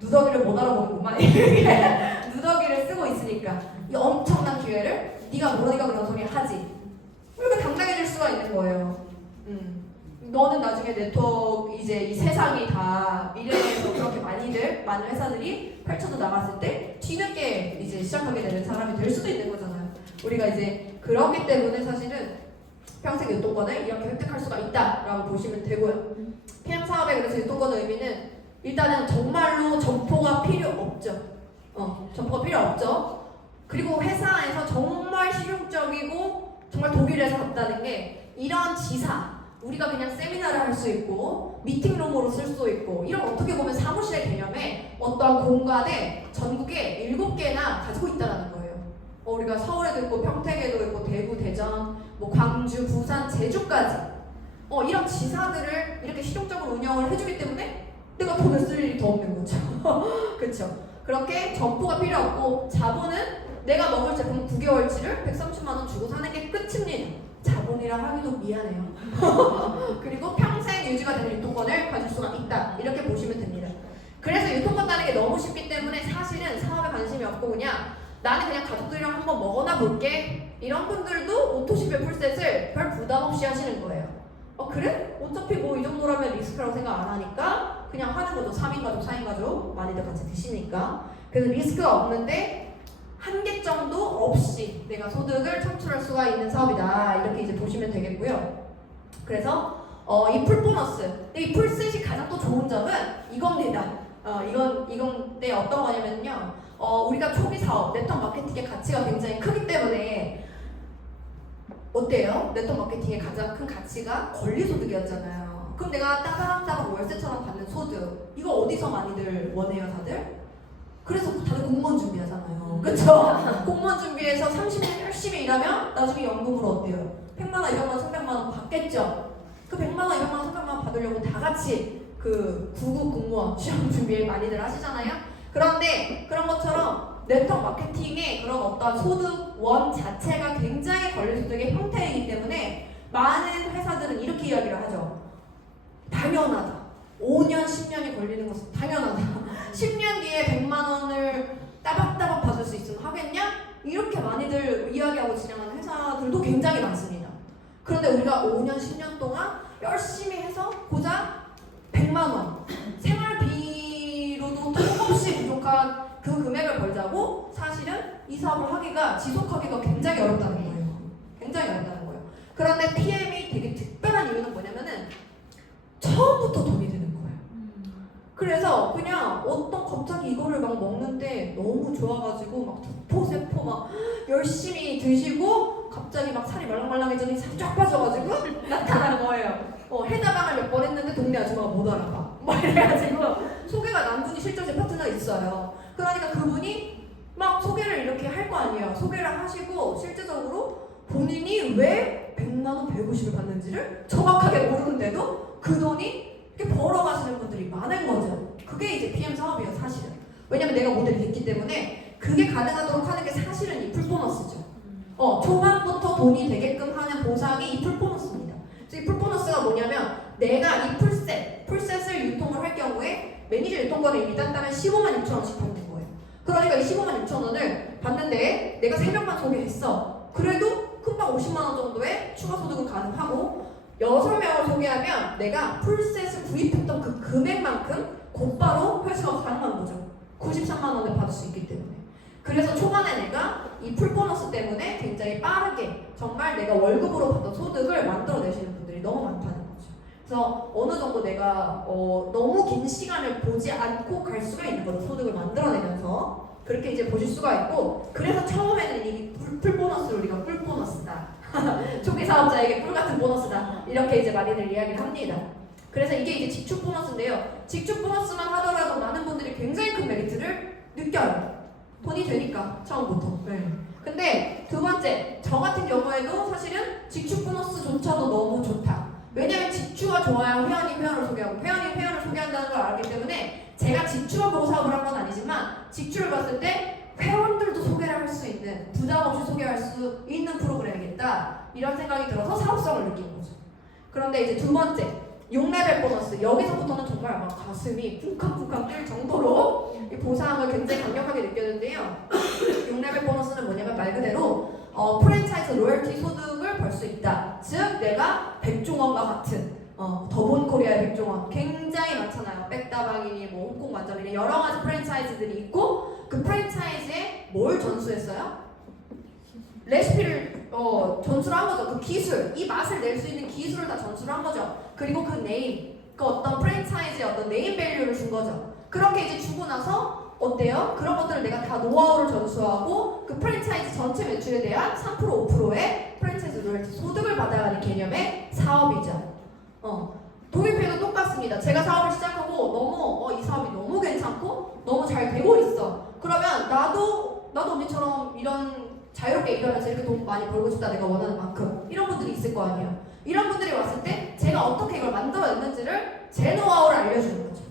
누더기를 못 알아보는구만 이렇게 누더기를 쓰고 있으니까 이 엄청난 기회를 네가 모르니까 그런 소리 하지 이렇게 당당해질 수가 있는 거예요. 너는 나중에 네트워크 이제 이 세상이 다 미래에서 그렇게 많은 회사들이 펼쳐져 나갔을 때 뒤늦게 이제 시작하게 되는 사람이 될 수도 있는 거잖아요. 우리가 이제 그렇기 때문에 사실은 평생 유통권을 이렇게 획득할 수가 있다라고 보시면 되고요. PM 사업의 그래서 유통권의 의미는 일단은 정말로 점포가 필요 없죠. 점포가 필요 없죠. 그리고 회사에서 정말 실용적이고 정말 독일에서 갔다는 게 이런 지사 우리가 그냥 세미나를 할 수 있고 미팅룸으로 쓸 수 있고 이런 어떻게 보면 사무실의 개념에 어떠한 공간에 전국에 7개나 가지고 있다는 거예요. 우리가 서울에도 있고 평택에도 있고 대구, 대전, 뭐 광주, 부산, 제주까지 이런 지사들을 이렇게 실용적으로 운영을 해주기 때문에 내가 돈을 쓸 일이 더 없는 거죠. 그렇죠? 그렇게 점포가 필요 없고 자본은 내가 먹을 제품 9개월치를 130만 원 주고 사는 게 끝입니다. 자본이라 하기도 미안해요. 그리고 평생 유지가 되는 유통권을 가질 수가 있다. 이렇게 보시면 됩니다. 그래서 유통권 따는 게 너무 쉽기 때문에 사실은 사업에 관심이 없고 그냥 나는 그냥 가족들이랑 한번 먹어나 볼게 이런 분들도 오토시베 풀셋을 별 부담 없이 하시는 거예요. 그래? 어차피 뭐 이 정도라면 리스크라고 생각 안 하니까 그냥 하는 거죠. 3인 가족, 4인 가족 많이들 같이 드시니까. 그래서 리스크가 없는데 한계 정도 없이 내가 소득을 창출할 수가 있는 사업이다. 이렇게 이제 보시면 되겠고요. 그래서 이 풀보너스, 이 풀셋이 가장 또 좋은 점은 이겁니다. 이건데 어떤 거냐면요. 우리가 초기 사업, 네트워크 마케팅의 가치가 굉장히 크기 때문에 어때요? 네트워크 마케팅의 가장 큰 가치가 권리소득이었잖아요. 그럼 내가 따박따박 월세처럼 받는 소득 이거 어디서 많이들 원해요 다들? 그래서 다들 공무원 준비하잖아요. 그쵸? 공무원 준비해서 30년 열심히 일하면 나중에 연금으로 어때요? 100만 원, 200만 원, 300만 원 받겠죠? 그 100만 원, 200만 원, 300만 원 받으려고 다 같이 그 9급 공무원 시험 준비 많이들 하시잖아요? 그런데 그런 것처럼 네트워크 마케팅의 그런 어떤 소득원 자체가 굉장히 권리소득의 형태이기 때문에 많은 회사들은 이렇게 이야기를 하죠. 당연하다. 5년, 10년이 걸리는 것은 당연하다. 10년 뒤에 100만 원을 따박따박 받을 수 있으면 하겠냐? 이렇게 많이들 이야기하고 진행하는 회사들도 굉장히 많습니다. 그런데 우리가 5년, 10년 동안 열심히 해서 고작 100만 원 생활비로도 턱없이 부족한 그 금액을 벌자고 사실은 이 사업을 하기가 지속하기가 굉장히 어렵다는 거예요. 굉장히 어렵다는 거예요. 그런데 PM이 되게 특별한 이유는 뭐냐면은 처음부터 돈이 되는 거예요. 그래서 그냥 갑자기 이거를 막 먹는데 너무 좋아가지고 막 두포세포 막 열심히 드시고 갑자기 막 살이 말랑말랑해지더니 살이 쫙 빠져가지고 나타나는 거예요. 해다방을 몇 번 했는데 동네 아줌마가 못 알아봐. 막 이래가지고 소개가 난 분이 실제 제 파트너가 있어요. 그러니까 그분이 막 소개를 이렇게 할 거 아니에요. 소개를 하시고 실제적으로 본인이 왜 100만 원, 150을 받는지를 정확하게 모르는데도 그 돈이 이렇게 벌어가시는 분들이 많은 거죠. 그게 이제 PM 사업이에요, 사실은. 왜냐면 내가 모델이 됐기 때문에 그게 가능하도록 하는 게 사실은 이 풀보너스죠. 초반부터 돈이 되게끔 하는 보상이 이 풀보너스입니다. 그래서 이 풀보너스가 뭐냐면 내가 이 풀셋을 유통을 할 경우에 매니저 유통권을 이미 땄다면 15만 6천 원씩 받는 거예요. 그러니까 이 15만 6천 원을 받는데 내가 3명만 소개했어. 그래도 금방 50만 원 정도의 추가 소득은 가능하고 6명을 소개하면 내가 풀셋을 구입했던 그 금액만큼 곧바로 회수가 가능한 거죠. 93만 원을 받을 수 있기 때문에. 그래서 초반에 내가 이 풀보너스 때문에 굉장히 빠르게 정말 내가 월급으로 받던 소득을 만들어내시는 분들이 너무 많다는 거죠. 그래서 어느 정도 내가 너무 긴 시간을 보지 않고 갈 수가 있는 거죠. 소득을 만들어내면서 그렇게 이제 보실 수가 있고, 그래서 처음에는 이 풀보너스를 우리가 꿀보너스다 초기 사업자에게 꿀같은 보너스다 이렇게 이제 많이들 이야기를 합니다. 그래서 이게 이제 직축 보너스인데요. 직축 보너스만 하더라도 많은 분들이 굉장히 큰 메리트를 느껴요. 돈이 되니까 처음부터. 네. 근데 두 번째, 저 같은 경우에도 사실은 직축 보너스조차도 너무 좋다. 왜냐면 직추가 좋아야 회원이 회원을 소개하고 회원이 회원을 소개한다는 걸 알기 때문에 제가 직추만 보고 사업을 한 건 아니지만 직추를 봤을 때 회원들도 소개를 할 수 있는, 부담 없이 소개할 수 있는 프로그램이겠다 이런 생각이 들어서 사업성을 느낀 거죠. 그런데 이제 두 번째, 6레벨 보너스. 여기서부터는 정말 막 가슴이 쿵쾅쿵쾅 뛸 정도로 이 보상을 굉장히 강력하게 느꼈는데요. 6레벨 보너스는 뭐냐면 말 그대로 프랜차이즈 로열티 소득을 벌 수 있다. 즉 내가 백종원과 같은 더본 코리아의 백종원 굉장히 많잖아요. 백다방이니 뭐 홍콩 만점이니 여러 가지 프랜차이즈들이 있고, 그 프랜차이즈에 뭘 전수했어요? 레시피를 전수를 한 거죠. 그 기술, 이 맛을 낼 수 있는 기술을 다 전수를 한 거죠. 그리고 그 네임, 그 어떤 프랜차이즈의 어떤 네임 밸류를 준 거죠. 그렇게 이제 주고 나서 어때요? 그런 것들을 내가 다 노하우를 전수하고 그 프랜차이즈 전체 매출에 대한 3% 5%의 프랜차이즈 로열티 소득을 받아야 하는 개념의 사업이죠. 도비페이도 똑같습니다. 제가 사업을 시작하고 너무 이 사업이 너무 괜찮고 너무 잘 되고 있어. 그러면 나도 언니처럼 이런 자유롭게 일하면서 이렇게 돈 많이 벌고 싶다, 내가 원하는 만큼. 이런 분들이 있을 거 아니에요. 이런 분들이 왔을 때 제가 어떻게 이걸 만들어냈는지를 제 노하우를 알려주는 거죠.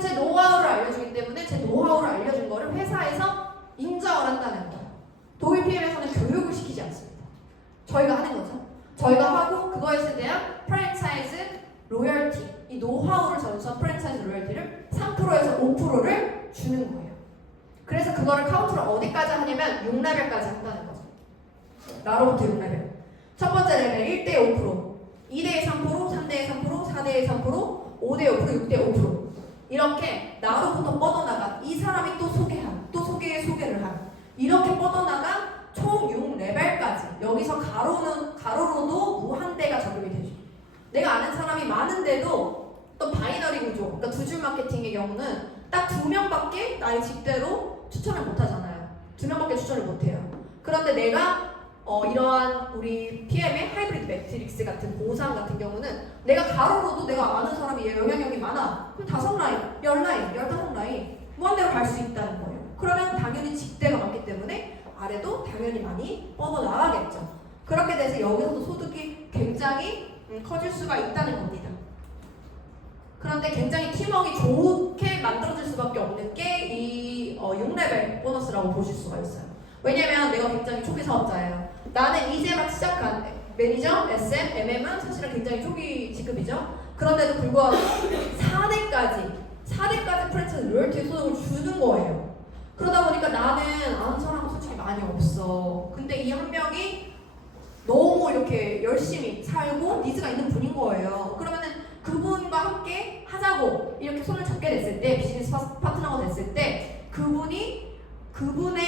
제 노하우를 알려주기 때문에 제 노하우를 알려준 거를 회사에서 인정을 한다는 거예요. 도비PM에서는 교육을 시키지 않습니다. 저희가 하는 거죠. 저희가 하고 그거에 대한 프랜차이즈 로열티, 이 노하우를 전수한 프랜차이즈 로열티를 3%에서 5%를 주는 거예요. 그래서 그거를 카운트를 어디까지 하냐면 6레벨까지 한다는 거죠. 나로부터 6레벨. 첫 번째 레벨 1대 5%, 2대 3%, 3대 3%, 4대 3%, 5대 5%, 6대 5%. 이렇게 나로부터 뻗어나간, 이 사람이 또 소개한, 또 소개를 한, 이렇게 뻗어나간 총 6레벨까지. 여기서 가로로도 무한대가 적용이 되죠. 내가 아는 사람이 많은데도 또 바이너리 구조, 그러니까 두 줄 마케팅의 경우는 딱 2명밖에 나의 직대로 추천을 못 하잖아요. 2명밖에 추천을 못 해요. 그런데 내가 이러한 우리 PM의 하이브리드 매트릭스 같은 보상 같은 경우는 내가 가로로도 내가 아는 사람이 영향력이 많아. 그럼 5라인, 10라인, 15라인 무한대로 갈 수 있다는 거예요. 그러면 당연히 직대가 많기 때문에 아래도 당연히 많이 뻗어나가겠죠. 그렇게 돼서 여기서도 소득이 굉장히 커질 수가 있다는 겁니다. 그런데 굉장히 팀워크가 좋게 만들어질 수밖에 없는 게 이 6레벨 보너스라고 보실 수가 있어요. 왜냐면 내가 굉장히 초기 사업자예요. 나는 이제 막 시작한 매니저, SM, MM은 사실은 굉장히 초기 직급이죠. 그런데도 불구하고 4대까지 프랜차이즈 로열티 소득을 주는 거예요. 그러다 보니까 나는 아는 사람은 솔직히 많이 없어. 근데 이 한 명이 너무 이렇게 열심히 살고 니즈가 있는 분인 거예요. 그러면은 그분과 함께 하자고 이렇게 손을 잡게 됐을 때, 비즈니스 파트너가 됐을 때 그분의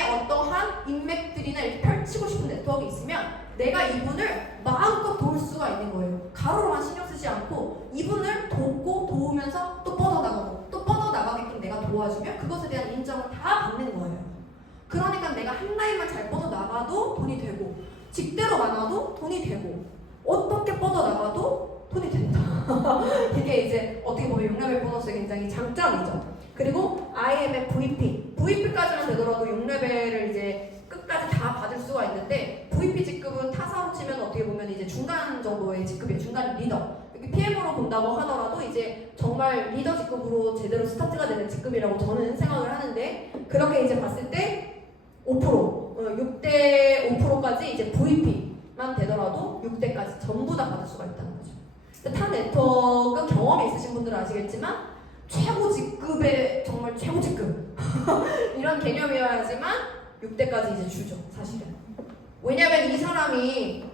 어떠한 인맥들이나 이렇게 펼치고 싶은 네트워크가 있으면 내가 이분을 마음껏 도울 수가 있는 거예요. 가로로만 신경 쓰지 않고 이분을 도우면서 또 뻗어나가게끔 내가 도와주면 그것에 대한 인정을 다 받는 거예요. 그러니까 내가 한 라인만 잘 뻗어나가도 돈이 되고, 직대로 많아도 돈이 되고, 어떻게 뻗어나가도 돈이 된다. 이게 이제 어떻게 보면 6레벨 보너스의 굉장히 장점이죠. 그리고 IMF VP까지만 되더라도 6레벨을 이제 끝까지 다 받을 수가 있는데, VP 직급은 타사로 치면 어떻게 보면 이제 중간 정도의 직급이에요. 중간 리더. 이렇게 PM으로 본다고 하더라도 이제 정말 리더 직급으로 제대로 스타트가 되는 직급이라고 저는 생각을 하는데, 그렇게 이제 봤을 때 6대 5%까지 이제 VP만 되더라도 6대까지 전부 다 받을 수가 있다는 거죠. 타 네트워크 경험이 있으신 분들은 아시겠지만 최고 직급의 정말 최고 직급 이런 개념이어야지만 6대까지 이제 주죠, 사실은. 왜냐면 이 사람이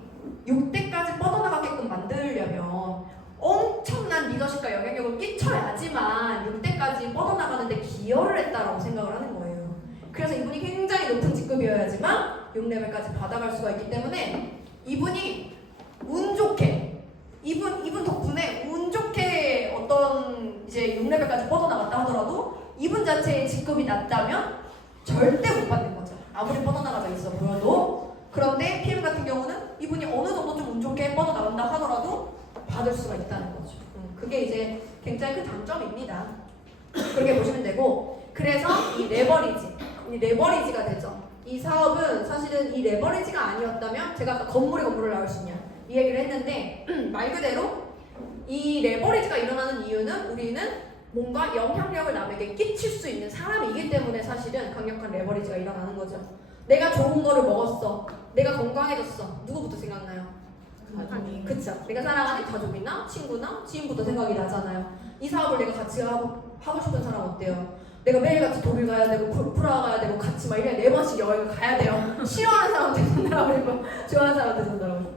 6대까지 뻗어나가게끔 만들려면 엄청난 리더십과 영향력을 끼쳐야지만 6대까지 뻗어나가는데 기여를 했다라고 생각을 하는 거예요. 그래서 이분이 굉장히 높은 직급이어야지만 6레벨까지 받아갈 수가 있기 때문에 이분이 운 좋게 이분 덕분에 운 좋게 어떤 이제 6레벨까지 뻗어나갔다 하더라도 이분 자체의 직급이 낮다면 절대 못 받는 거죠. 아무리 뻗어나가져 있어 보여도. 그런데 PM 같은 경우는 이분이 어느 정도 좀 운 좋게 뻗어나간다 하더라도 받을 수가 있다는 거죠. 그게 이제 굉장히 큰 장점입니다. 그렇게 보시면 되고, 그래서 이 레버리지가 되죠. 이 사업은 사실은 이 레버리지가 아니었다면 제가 아까 건물을 나올 수 있냐 이 얘기를 했는데 말 그대로 이 레버리지가 일어나는 이유는 우리는 뭔가 영향력을 남에게 끼칠 수 있는 사람이기 때문에 사실은 강력한 레버리지가 일어나는 거죠. 내가 좋은 거를 먹었어. 내가 건강해졌어. 누구부터 생각나요? 가족이. 그쵸. 내가 사랑하는 가족이나 친구나 지인부터 생각이 나잖아요. 이 사업을 내가 같이 하고 싶은 사람 어때요? 내가 매일같이 독일 가야 되고 프라하 가야 되고 같이 막 1년에 4번씩 여행을 가야 돼요. 싫어하는 사람한테 손들어 버리고 좋아하는 사람한테 손들어 버리고.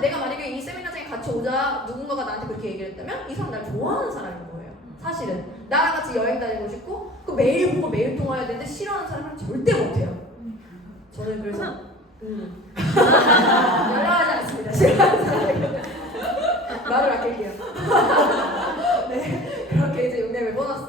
내가 만약에 이 세미나장에 같이 오자 누군가가 나한테 그렇게 얘기를 했다면 이 사람 날 좋아하는 사람인 거예요. 사실은 나랑 같이 여행 다니고 싶고 그 매일 보고 매일 통화해야 되는데 싫어하는 사람은 절대 못해요. 저는 그래서 연락하지 않습니다. 싫어하는 사람에게는 말을 아낄게요. 네, 그렇게 이제 6레벨 보너스.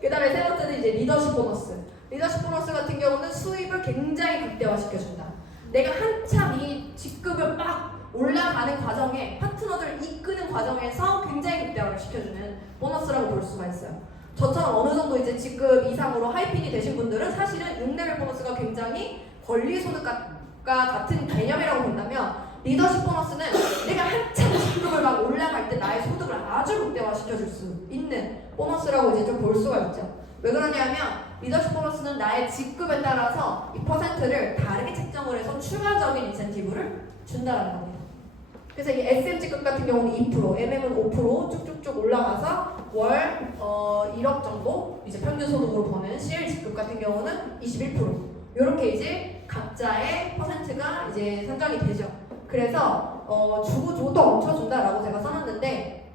그 다음에 세 번째는 이제 리더십 보너스. 리더십 보너스 같은 경우는 수입을 굉장히 극대화시켜준다. 내가 한참 이 직급을 막 올라가는 과정에 파트너들을 이끄는 과정에서 굉장히 극대화를 시켜주는 보너스라고 볼 수가 있어요. 저처럼 어느 정도 이제 직급 이상으로 하이핀이 되신 분들은 사실은 6레벨 보너스가 굉장히 권리소득과 같은 개념이라고 본다면 리더십 보너스는 내가 한참 직급을 막 올라갈 때 나의 소득을 아주 극대화시켜줄 수 있는 보너스라고 이제 좀 볼 수가 있죠. 왜 그러냐면 리더십 보너스는 나의 직급에 따라서 이 퍼센트를 다르게 책정을 해서 추가적인 인센티브를 준다는 겁니다. 그래서 이 SM 직급 같은 경우는 2%, MM은 5% 쭉쭉쭉 올라가서 월 1억 정도 이제 평균 소득으로 버는 CL 직급 같은 경우는 21%. 이렇게 이제 각자의 퍼센트가 이제 산정이 되죠. 그래서 주고 줘도 얹혀준다라고 제가 써놨는데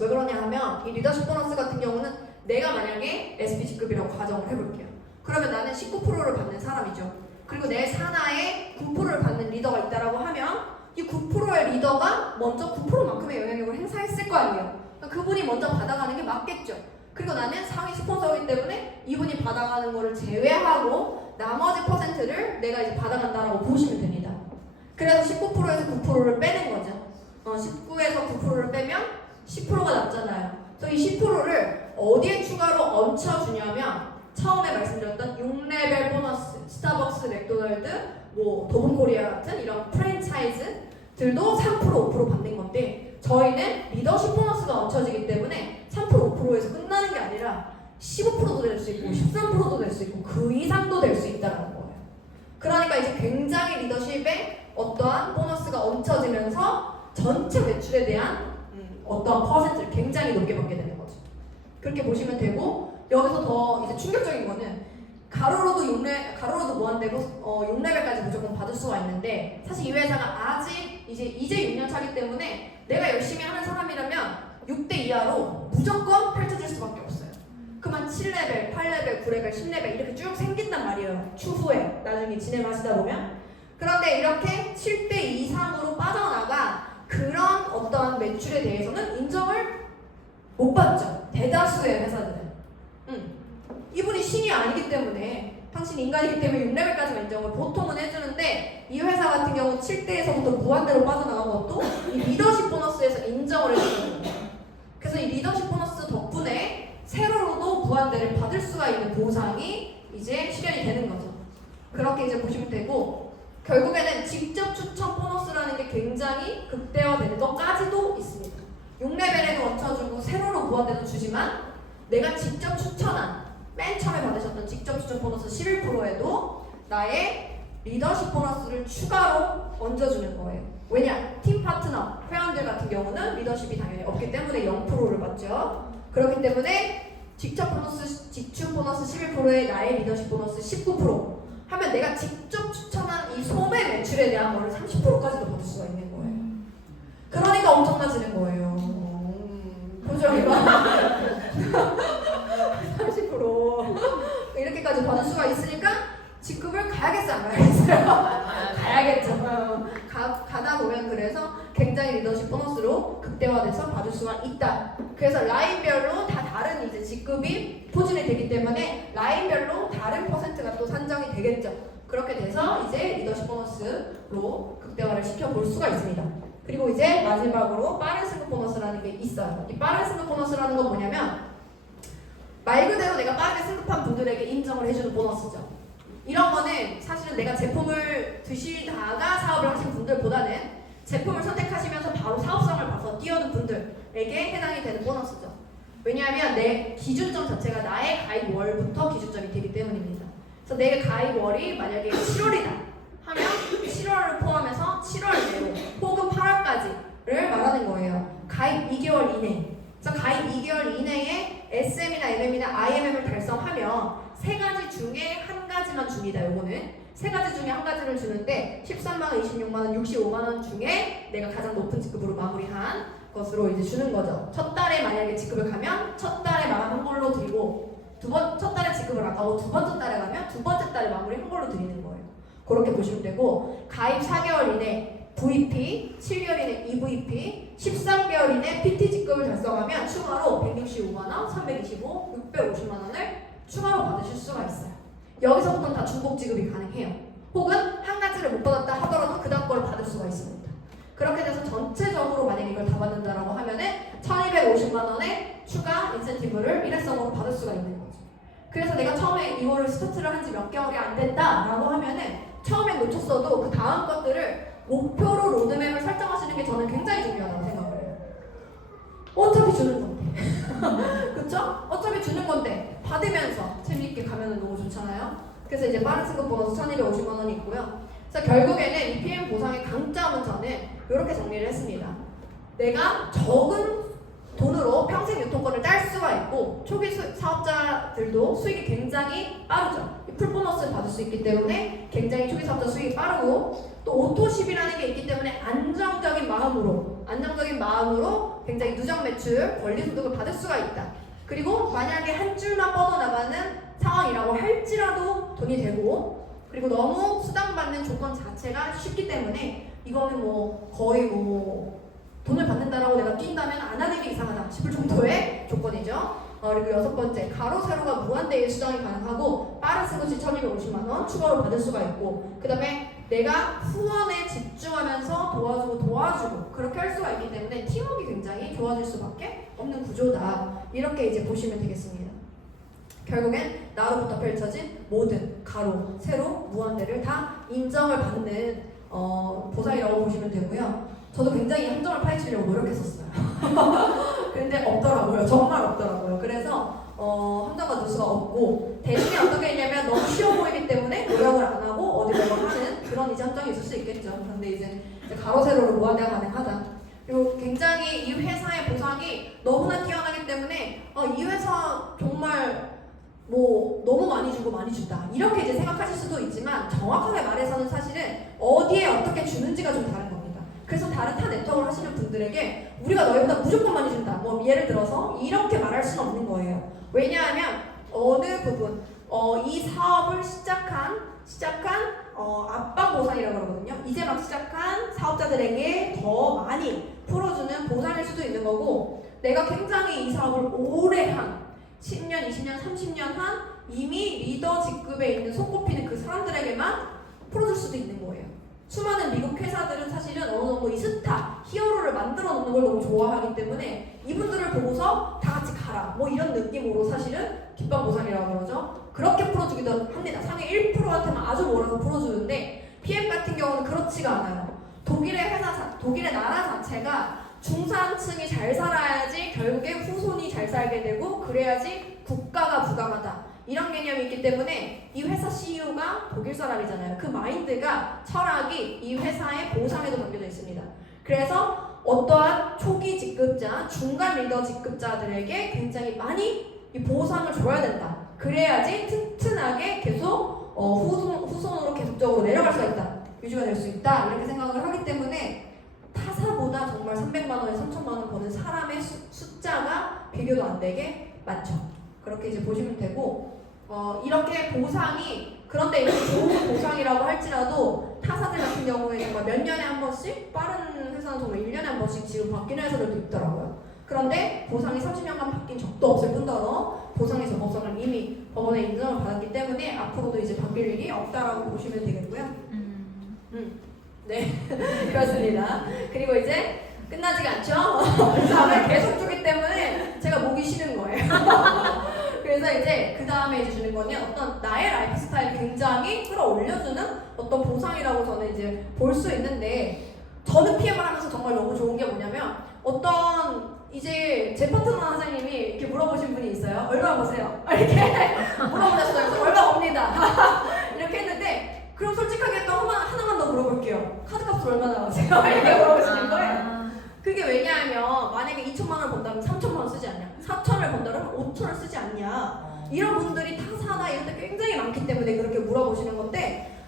왜 그러냐 하면 이 리더십 보너스 같은 경우는 내가 만약에 SP 직급이라고 가정을 해볼게요. 그러면 나는 19%를 받는 사람이죠. 그리고 내 산하에 9%를 받는 리더가 있다라고 하면 이 9%의 리더가 먼저 9%만큼의 영향력을 행사했을 거 아니에요. 그러니까 그분이 먼저 받아가는 게 맞겠죠. 그리고 나는 상위 스폰서이기 때문에 이분이 받아가는 거를 제외하고 나머지 퍼센트를 내가 이제 받아간다라고 보시면 됩니다. 그래서 19%에서 9%를 빼는 거죠. 19에서 9%를 빼면 10%가 남잖아요. 그래서 이 10%를 어디에 추가로 얹혀주냐면 처음에 말씀드렸던 6레벨 보너스, 스타벅스, 맥도날드, 뭐 도븐코리아 같은 이런 프랜차이즈들도 3%, 5% 받는 건데 저희는 리더십 보너스가 얹혀지기 때문에 3%, 5%에서 끝나는 게 아니라 15%도 될 수 있고 13%도 될 수 있고 그 이상도 될 수 있다는 거예요. 그러니까 이제 굉장히 리더십에 어떠한 보너스가 얹혀지면서 전체 매출에 대한 어떠한 퍼센트를 굉장히 높게 받게 되는 거죠. 그렇게 보시면 되고 여기서 더 이제 충격적인 거는 가로로도 무한대고 6레벨까지 무조건 받을 수가 있는데 사실 이 회사가 아직 이제 6년 차기 때문에 내가 열심히 하는 사람이라면 6대 이하로 무조건 펼쳐질 수밖에 없어요. 그만 7레벨, 8레벨, 9레벨, 10레벨 이렇게 쭉 생긴단 말이에요. 추후에 나중에 진행하시다 보면. 그런데 이렇게 7대 이상으로 빠져나가 그런 어떠한 매출에 대해서는 인정을 못 받죠. 대다수의 회사들은. 이분이 신이 아니기 때문에 당신 인간이기 때문에 6레벨까지만 인정을 보통은 해주는데 이 회사 같은 경우 7대에서부터 무한대로 빠져나간 것도 이 리더십 보너스에서 인정을 해주는 거예요. 그래서 이 리더십 보너스 덕분에 세로로도 무한대를 받을 수가 있는 보상이 이제 실현이 되는 거죠. 그렇게 이제 보시면 되고 결국에는 직접 추천 보너스라는 게 굉장히 극대화되는 것까지도 있습니다. 6레벨에도 얹혀주고 세로로 무한대도 주지만 내가 직접 추천한 맨 처음에 받으셨던 직접 추천 보너스 11%에도 나의 리더십 보너스를 추가로 얹어주는 거예요. 왜냐? 팀 파트너, 회원들 같은 경우는 리더십이 당연히 없기 때문에 0%를 받죠. 그렇기 때문에 직접 보너스, 직추 보너스 11%에 나의 리더십 보너스 19% 하면 내가 직접 추천한 이 소매 매출에 대한 거를 30%까지도 받을 수가 있는 거예요. 그러니까 엄청나지는 거예요. 도저히가 30% 이렇게까지 받을 수가 있으니까 직급을 가야겠어 안 가야겠어요? 가야겠죠. 가다 보면 그래서 굉장히 리더십 보너스로 극대화돼서 받을 수가 있다. 그래서 라인별로 다 다른 이제 직급이 포진이 되기 때문에 라인별로 다른 퍼센트가 또 산정이 되겠죠. 그렇게 돼서 이제 리더십 보너스로 극대화를 시켜볼 수가 있습니다. 그리고 이제 마지막으로 빠른 승급 보너스라는 게 있어요. 이 빠른 승급 보너스라는 건 뭐냐면 말 그대로 내가 빠르게 승급한 분들에게 인정을 해주는 보너스죠. 이런 거는 사실은 내가 제품을 드시다가 사업을 하신 분들보다는 제품을 선택하시면서 바로 사업성을 봐서 뛰어든 분들에게 해당이 되는 보너스죠. 왜냐하면 내 기준점 자체가 나의 가입월부터 기준점이 되기 때문입니다. 그래서 내 가입월이 만약에 7월이다 하면 7월을 포함해서 7월 내로 혹은 8월까지를 말하는 거예요. 가입 2개월 이내. 그래서 가입 2개월 이내에 SM이나 MM이나 IMM을 달성하면 세 가지 중에 한 가지만 줍니다. 요거는 세 가지 중에 한 가지를 주는데 13만원, 26만원, 65만원 중에 내가 가장 높은 직급으로 마무리한 것으로 이제 주는 거죠. 첫 달에 만약에 직급을 가면 첫 달에 마감 한 걸로 드리고 첫 달에 직급을 안 가고 두 번째 달에 가면 두 번째 달에 마무리 한 걸로 드리는 거예요. 그렇게 보시면 되고 가입 4개월 이내 VP, 7개월 이내 EVP, 13개월 이내 PT 직급을 달성하면 추가로 165만원, 325, 650만원을 추가로 받으실 수가 있어요. 여기서부터는 다 중복 지급이 가능해요. 혹은 한 가지를 못 받았다 하더라도 그 다음 걸 받을 수가 있습니다. 그렇게 돼서 전체적으로 만약에 이걸 다 받는다라고 하면은 1250만원의 추가 인센티브를 일회성으로 받을 수가 있는 거죠. 그래서 내가 처음에 이거를 스타트를 한 지 몇 개월이 안 됐다라고 하면은 처음에 놓쳤어도 그 다음 것들을 목표로 로드맵을 설정하시는 게 저는 굉장히 중요하다고 생각을 해요. 어차피 주는 건데 그쵸? 어차피 주는 건데 받으면서 재미있게 가면 너무 좋잖아요. 그래서 이제 빠른 승급 보너스 1250만원이 있고요. 그래서 결국에는 이 PM 보상의 강점은 저는 이렇게 정리를 했습니다. 내가 적은 돈으로 평생 유통권을 딸 수가 있고 초기 사업자들도 수익이 굉장히 빠르죠. 풀 보너스를 받을 수 있기 때문에 굉장히 초기 사업자 수익이 빠르고 또 오토십이라는 게 있기 때문에 안정적인 마음으로 굉장히 누적 매출, 권리 소득을 받을 수가 있다. 그리고 만약에 한 줄만 뻗어나가는 상황이라고 할지라도 돈이 되고 그리고 너무 수당받는 조건 자체가 쉽기 때문에 이거는 뭐 거의 뭐 돈을 받는다라고 내가 뛴다면 안 하는 게 이상하다 싶을 정도의 조건이죠. 그리고 여섯 번째, 가로 세로가 무한대의 수당이 가능하고 빠른 승급시 1250만원 추가로 받을 수가 있고 그 다음에 내가 후원에 집중하면서 도와주고 그렇게 할 수가 있기 때문에 팀워크가 굉장히 좋아질 수밖에 없는 구조다. 이렇게 이제 보시면 되겠습니다. 결국엔 나로부터 펼쳐진 모든 가로, 세로, 무한대를 다 인정을 받는 보상이라고 보시면 되고요. 저도 굉장히 함정을 파헤치려고 노력했었어요. 근데 없더라고요. 정말 없더라고요. 그래서 함정과 넣을 수가 없고 대신에 어떻게 했냐면 너무 쉬워 보이기 때문에 노력을 안 하고 어디로 하는 그런 이제 함정이 있을 수 있겠죠. 근데 이제 가로 세로로 무한대가 가능하다. 그리고 굉장히 이 회사의 보상이 너무나 뛰어나기 때문에 이 회사 정말 뭐 너무 많이 주고 많이 준다 이렇게 이제 생각하실 수도 있지만 정확하게 말해서는 사실은 어디에 어떻게 주는지가 좀 다른 겁니다. 그래서 다른 타 네트워크를 하시는 분들에게 우리가 너희보다 무조건 많이 준다 뭐 예를 들어서 이렇게 말할 수는 없는 거예요. 왜냐하면 어느 부분 이 사업을 시작한 압박 보상이라고 그러거든요. 이제 막 시작한 사업자들에게 더 많이 풀어주는 보상일 수도 있는 거고 내가 굉장히 이 사업을 오래 한 10년, 20년, 30년 한 이미 리더 직급에 있는 손꼽히는 그 사람들에게만 풀어줄 수도 있는 거예요. 수많은 미국 회사들은 사실은 어느 정도 이 스타, 히어로를 만들어 놓는 걸 너무 좋아하기 때문에 이분들을 보고서 다 같이 가라 뭐 이런 느낌으로 사실은 뒷방 보상이라고 그러죠. 그렇게 풀어주기도 합니다. 상위 1%한테만 아주 몰아서 풀어주는데 PM 같은 경우는 그렇지가 않아요. 독일의 나라 자체가 중산층이 잘 살아야지 결국에 후손이 잘 살게 되고 그래야지 국가가 부강하다 이런 개념이 있기 때문에 이 회사 CEO가 독일 사람이잖아요. 그 마인드가 철학이 이 회사의 보상에도 담겨져 있습니다. 그래서 어떠한 초기 직급자, 중간 리더 직급자들에게 굉장히 많이 이 보상을 줘야 된다. 그래야지 튼튼하게 계속 후손으로 계속적으로 내려갈 수가 있다. 유지가 될 수 있다. 이렇게 생각을 하기 때문에 타사보다 저보다 정말 300만 원에 3천만 원 버는 사람의 숫자가 비교도 안 되게 많죠. 그렇게 이제 보시면 되고, 이렇게 보상이, 그런데 이렇게 좋은 보상이라고 할지라도 타사들 같은 경우에 정말 몇 년에 한 번씩, 빠른 회사는 정말 1년에 한 번씩 지금 바뀌는 회사들도 있더라고요. 그런데 보상이 30년간 바뀐 적도 없을 뿐더러 보상의 적법성을 이미 법원에 인정을 받았기 때문에 앞으로도 이제 바뀔 일이 없다라고 보시면 되겠고요. 네, 그렇습니다. 그리고 이제 끝나지가 않죠? 그 다음에 계속 주기 때문에 제가 목이 쉬는 거예요. 그래서 이제 그 다음에 이제 주는 거는 어떤 나의 라이프 스타일을 굉장히 끌어올려주는 어떤 보상이라고 저는 이제 볼 수 있는데, 저는 PM을 하면서 정말 너무 좋은 게 뭐냐면, 어떤 이제 제 파트너 선생님이 이렇게 물어보신 분이 있어요. 얼마 버세요? 이렇게 물어보셨어요. 그래서 얼마 법니다. 이렇게 했는데, 그럼 솔직하게 또 하나만 더 물어볼게요. 카드값을 얼마 나가세요? 이렇게 물어보시는 거예요. 그게 왜냐하면 만약에 2천만 원을 번다면 3천만 원 쓰지 않냐, 4천을 번다면 5천을 쓰지 않냐, 이런 분들이 타사나 이런 데 굉장히 많기 때문에 그렇게 물어보시는 건데,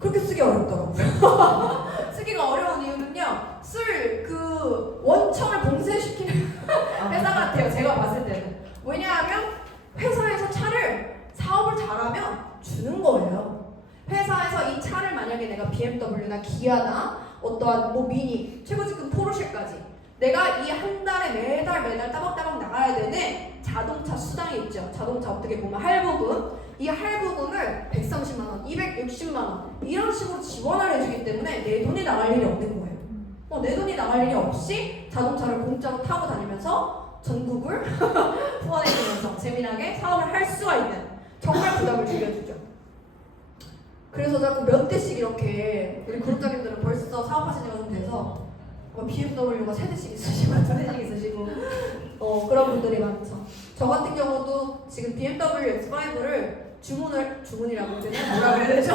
그렇게 쓰기 어렵더라고요. 쓰기가 어려운 이유는요, 쓸 그 원천을 봉쇄시키는 회사 같아요, 제가 봤을 때는. 왜냐하면 회사에서 차를, 사업을 잘하면 주는 거예요. 회사에서 이 차를 만약에 내가 BMW나 기아나 어떠한 뭐 미니, 최고급은 포르쉐까지 내가 이 한 달에 매달 따박따박 나가야 되는 자동차 수당이 있죠. 자동차 어떻게 보면 할부금, 이 할부금을 130만 원, 260만 원 이런 식으로 지원을 해주기 때문에 내 돈이 나갈 일이 없는 거예요. 내 돈이 나갈 일이 없이 자동차를 공짜로 타고 다니면서 전국을 후원해주면서 재미나게 사업을 할 수가 있는, 정말 부담을 줄여주죠. 그래서 자꾸 몇 대씩 이렇게, 우리 구독자님들은 벌써 사업하신 지가 좀 돼서 BMW가 3대씩 있으시고 2대씩 있으시고 그런 분들이 많죠. 저 같은 경우도 지금 BMW X5를 주문이라고 해야 되나? 뭐라 그래야 되죠?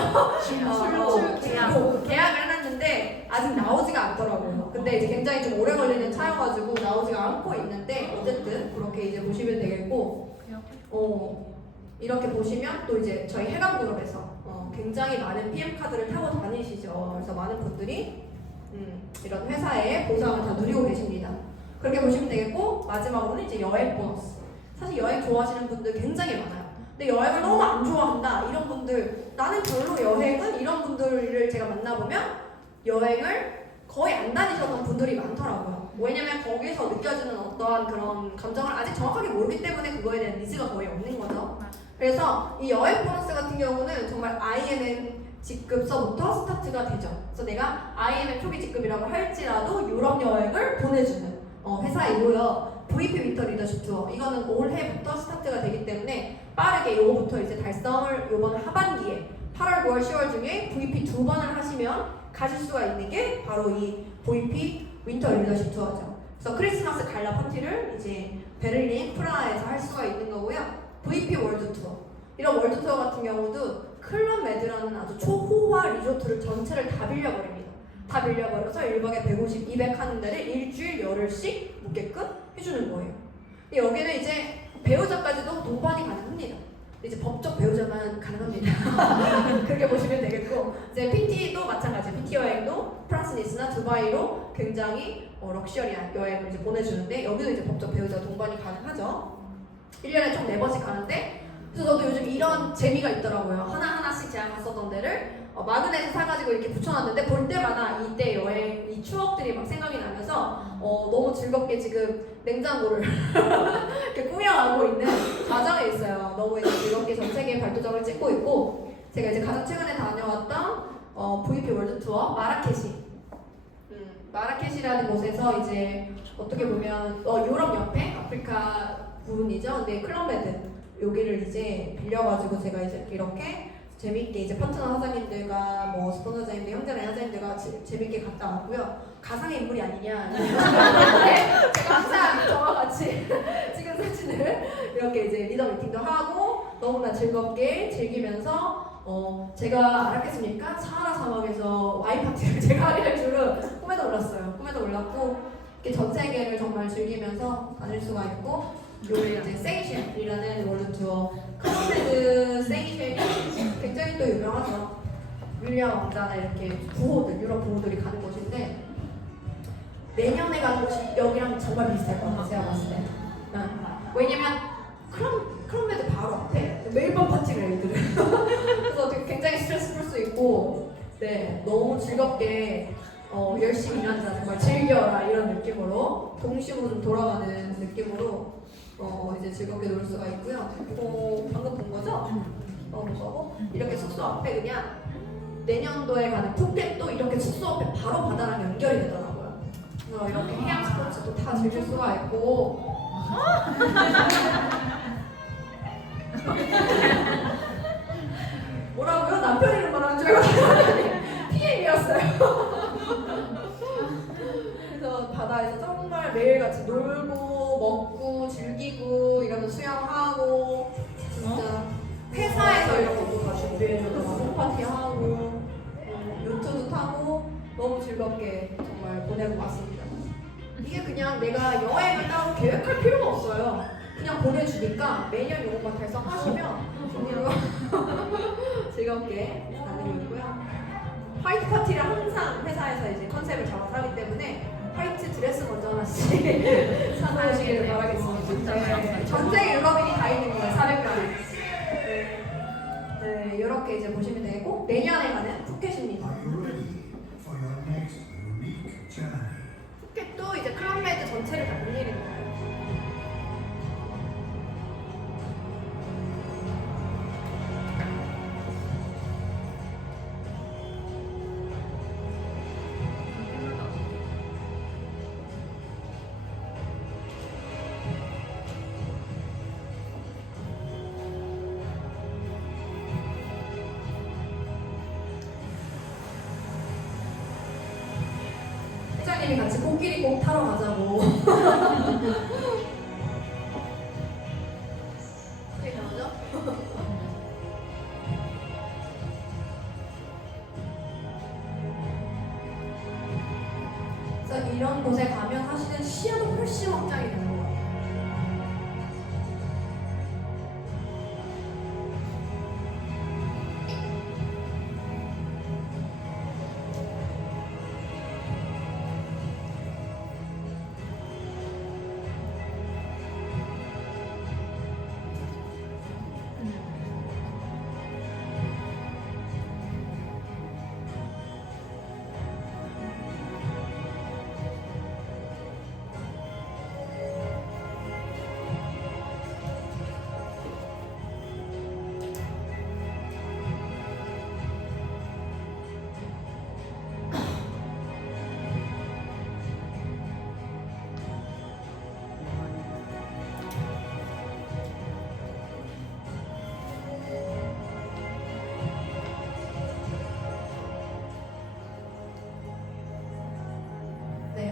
계약을 해놨는데 아직 나오지가 않더라고요. 근데 이제 굉장히 좀 오래 걸리는 차여가지고 나오지가 않고 있는데, 어쨌든 그렇게 이제 보시면 되겠고, 이렇게 보시면 또 이제 저희 해감그룹에서 굉장히 많은 PM 카드를 타고 다니시죠. 그래서 많은 분들이 이런 회사의 보상을 다 누리고 계십니다. 그렇게 보시면 되겠고, 마지막으로는 이제 여행 보너스. 사실 여행 좋아하시는 분들 굉장히 많아요. 근데 여행을 너무 안 좋아한다 이런 분들, 나는 별로 여행은, 이런 분들을 제가 만나보면 여행을 거의 안 다니셨던 분들이 많더라고요. 왜냐면 거기서 느껴지는 어떠한 그런 감정을 아직 정확하게 모르기 때문에 그거에 대한 니즈가 거의 없는 거죠. 그래서 이 여행 보너스 같은 경우는 정말 IMM 직급서부터 스타트가 되죠. 그래서 내가 IMM 초기 직급이라고 할지라도 유럽 여행을 보내주는 회사이고요. VP 윈터 리더십 투어, 이거는 올해부터 스타트가 되기 때문에 빠르게 요거부터 이제 달성을 요번 하반기에 8월, 9월, 10월 중에 VP 2번을 하시면 가실 수가 있는 게 바로 이 VP 윈터 리더십 투어죠. 그래서 크리스마스 갈라 파티를 이제 베를린, 프라하에서 할 수가 있는 거고요. VP 월드 투어, 이런 월드 투어 같은 경우도 클럽 메드라는 아주 초호화 리조트를 전체를 다 빌려버립니다. 다 빌려버려서 1박에 150, 200 하는 데를 일주일 열흘씩 묵게끔 해주는 거예요. 여기는 이제 배우자까지도 동반이 가능합니다. 이제 법적 배우자만 가능합니다. 그렇게 보시면 되겠고, 이제 PT도 마찬가지. PT 여행도 프랑스 니스나 두바이로 굉장히 럭셔리한 여행을 이제 보내주는데, 여기도 이제 법적 배우자 동반이 가능하죠. 1년에 총 4번씩 가는데, 그래서 저도 요즘 이런 재미가 있더라고요. 하나하나씩 제가 갔었던 데를 마그넷을 사가지고 이렇게 붙여놨는데, 볼 때마다 이때 여행, 이 추억들이 막 생각이 나면서 너무 즐겁게 지금 냉장고를 이렇게 꾸며가고 있는 과정에 있어요. 너무 이제 즐겁게 전 세계 발도장을 찍고 있고, 제가 이제 가장 최근에 다녀왔던 VP 월드 투어 마라케시. 마라케시라는 곳에서 이제 어떻게 보면 유럽 옆에 아프리카 부분이죠. 근데 클럽메드 여기를 이제 빌려가지고 제가 이제 이렇게 재밌게 이제 파트너 사장님들과 뭐 스폰서자님들, 형제나 사장님들과 재밌게 갔다 왔고요. 가상의 인물이 아니냐. 제가 항상 저와 같이 찍은 사진을 이렇게 이제 리더 미팅도 하고 너무나 즐겁게 즐기면서 제가 알았겠습니까? 사하라 사막에서 와인 파티를 제가 하게 될 줄은 꿈에도 몰랐어요. 꿈에도 몰랐고, 이렇게 전 세계를 정말 즐기면서 다닐 수가 있고, 요리 이제 세이셸이라는 월드 투어, 클럽메드 세이셸이 굉장히 또 유명하죠. 윌리엄 왕자나 이렇게 부호들, 유럽 부호들이 가는 곳인데, 내년에 가는 곳이 여기랑 정말 비슷할 것 같아요. 제가 봤을 때. 왜냐면 크롬메드 바로 앞에 매일 밤 파티를 해 애들은. 그래서 되게 굉장히 스트레스 풀 수 있고 네 너무 즐겁게 열심히 일한다 정말 즐겨라 이런 느낌으로 동심으로 돌아가는 느낌으로 이제 즐겁게 놀 수가 있고요. 방금 본 거죠? 보고 이렇게 숙소 앞에 그냥 내년도에 가는 푸켓도 이렇게 숙소 앞에 바로 바다랑 연결이 되더라고요. 이렇게 해양 스포츠도 다 즐길 수가 있고 뭐라고요? 남편 이름 말하는 줄 알고 PM이었어요. 그래서 바다에서 정말 매일같이 놀고 먹고 즐기고 이러면 수영하고 진짜 회사에서 이런 것도 다 준비해줘서 홈파티 하고 요트도 타고 너무 즐겁게 정말 보내고 왔습니다. 이게 그냥 내가 여행을 따로 계획할 필요가 없어요. 그냥 보내주니까 매년 요것만 달성하시면 즐겁게 다니고 있고요. 화이트 파티를 항상 회사에서 이제 컨셉을 잡아서 하기 때문에 화이트 드레스 먼저 하나씩 사놓으시기를 바라겠습니다. 네, 전체 유럽인이 다 있는 거예요. 400명이. 네, 이렇게 이제 보시면 되고 내년에 가는 푸켓입니다. 푸켓도 이제 클럽메이트 전체를 다 공일인 거예요. 회장님이 같이 코끼리 꼭 타러 가자고. 그게 나오죠? 그래서 이런 곳에 가면 사실은 시야도 훨씬 확장이 되는 것 같아요.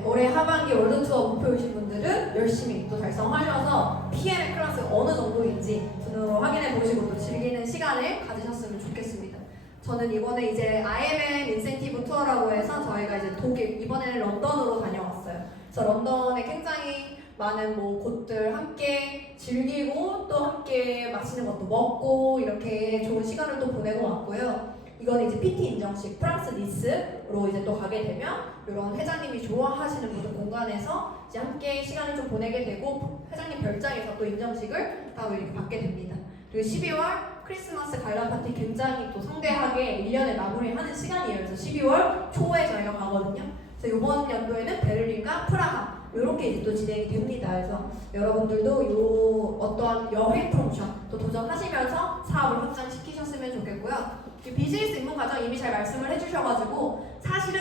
올해 하반기 월드투어 목표이신 분들은 열심히 또 달성하셔서 PM의 클래스가 어느 정도인지 눈으로 확인해 보시고 또 즐기는 시간을 가지셨으면 좋겠습니다. 저는 이번에 이제 IMM 인센티브 투어라고 해서 저희가 이제 독일, 이번에는 런던으로 다녀왔어요. 그래서 런던에 굉장히 많은 곳들 함께 즐기고 또 함께 맛있는 것도 먹고 이렇게 좋은 시간을 또 보내고 왔고요. 이거는 이제 PT 인정식 프랑스 니스로 이제 또 가게 되면 이런 회장님이 좋아하시는 모든 공간에서 이제 함께 시간을 좀 보내게 되고 회장님 별장에서 또 인정식을 다 이렇게 받게 됩니다. 그리고 12월 크리스마스 관람 파티 굉장히 또 성대하게 1년을 마무리하는 시간이에요. 그래서 12월 초에 저희가 가거든요. 그래서 이번 연도에는 베를린과 프라하 이렇게 이제 또 진행이 됩니다. 그래서 여러분들도 요 어떠한 여행 프로모션 또 도전하시면서 사업을 확장시키셨으면 좋겠고요. 비즈니스 입문 과정 이미 잘 말씀을 해주셔가지고 사실은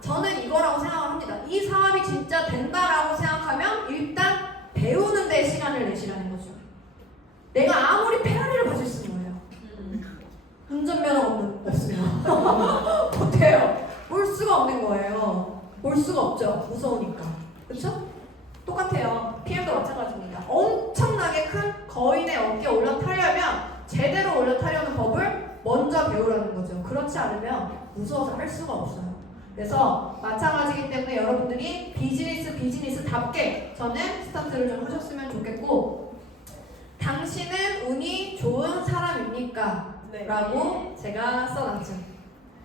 저는 이거라고 생각을 합니다. 이 사업이 진짜 된다라고 생각하면 일단 배우는 데 시간을 내시라는 거죠. 내가 아무리 페라리를 가질 수 있는 거예요. 운전면허가 없으면 못해요. 볼 수가 없는 거예요. 볼 수가 없죠. 무서우니까. 그렇죠? 똑같아요. PM도 마찬가지입니다. 엄청나게 큰 거인의 어깨에 올라타려면 제대로 올라타려는 법을 먼저 배우라는 거죠. 그렇지 않으면 무서워서 할 수가 없어요. 그래서 마찬가지이기 때문에 여러분들이 비즈니스답게 저는 스타트를 좀 하셨으면 좋겠고 당신은 운이 좋은 사람입니까? 네. 라고 제가 써놨죠.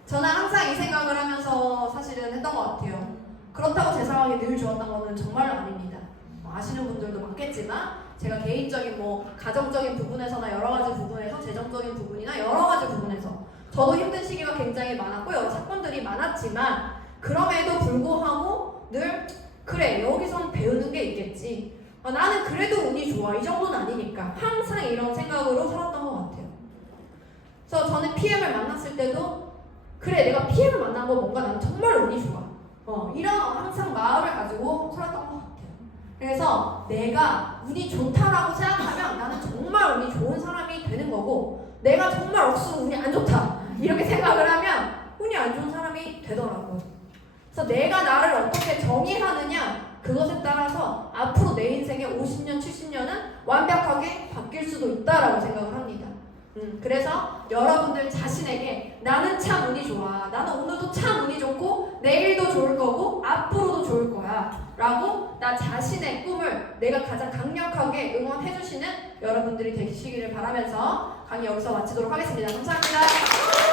저는 항상 이 생각을 하면서 사실은 했던 것 같아요. 그렇다고 제 상황이 늘 좋았던 거는 정말 아닙니다. 아시는 분들도 많겠지만 제가 개인적인 가정적인 부분에서나 여러 가지 부분에서 재정적인 부분이나 여러 가지 부분에서 저도 힘든 시기가 굉장히 많았고 여러 사건들이 많았지만 그럼에도 불구하고 늘 그래 여기선 배우는 게 있겠지. 나는 그래도 운이 좋아. 이 정도는 아니니까. 항상 이런 생각으로 살았던 것 같아요. 그래서 저는 PM을 만났을 때도 그래 내가 PM을 만난 거 뭔가 나는 정말 운이 좋아. 이런 항상 마음을 가지고 살았던 것 같아요. 그래서 내가 운이 좋다라고 생각하면 나는 정말 운이 좋은 사람이 되는 거고 내가 정말 억수로 운이 안 좋다 이렇게 생각을 하면 운이 안 좋은 사람이 되더라고요. 그래서 내가 나를 어떻게 정의하느냐 그것에 따라서 앞으로 내 인생의 50년, 70년은 완벽하게 바뀔 수도 있다라고 생각을 합니다. 그래서 여러분들 자신에게 나는 참 운이 좋아. 나는 오늘도 참 운이 좋고 내일도 좋을 거고 앞으로도 좋을 거야 라고 나 자신의 꿈을 내가 가장 강력하게 응원해 주시는 여러분들이 되시기를 바라면서 강의 여기서 마치도록 하겠습니다. 감사합니다.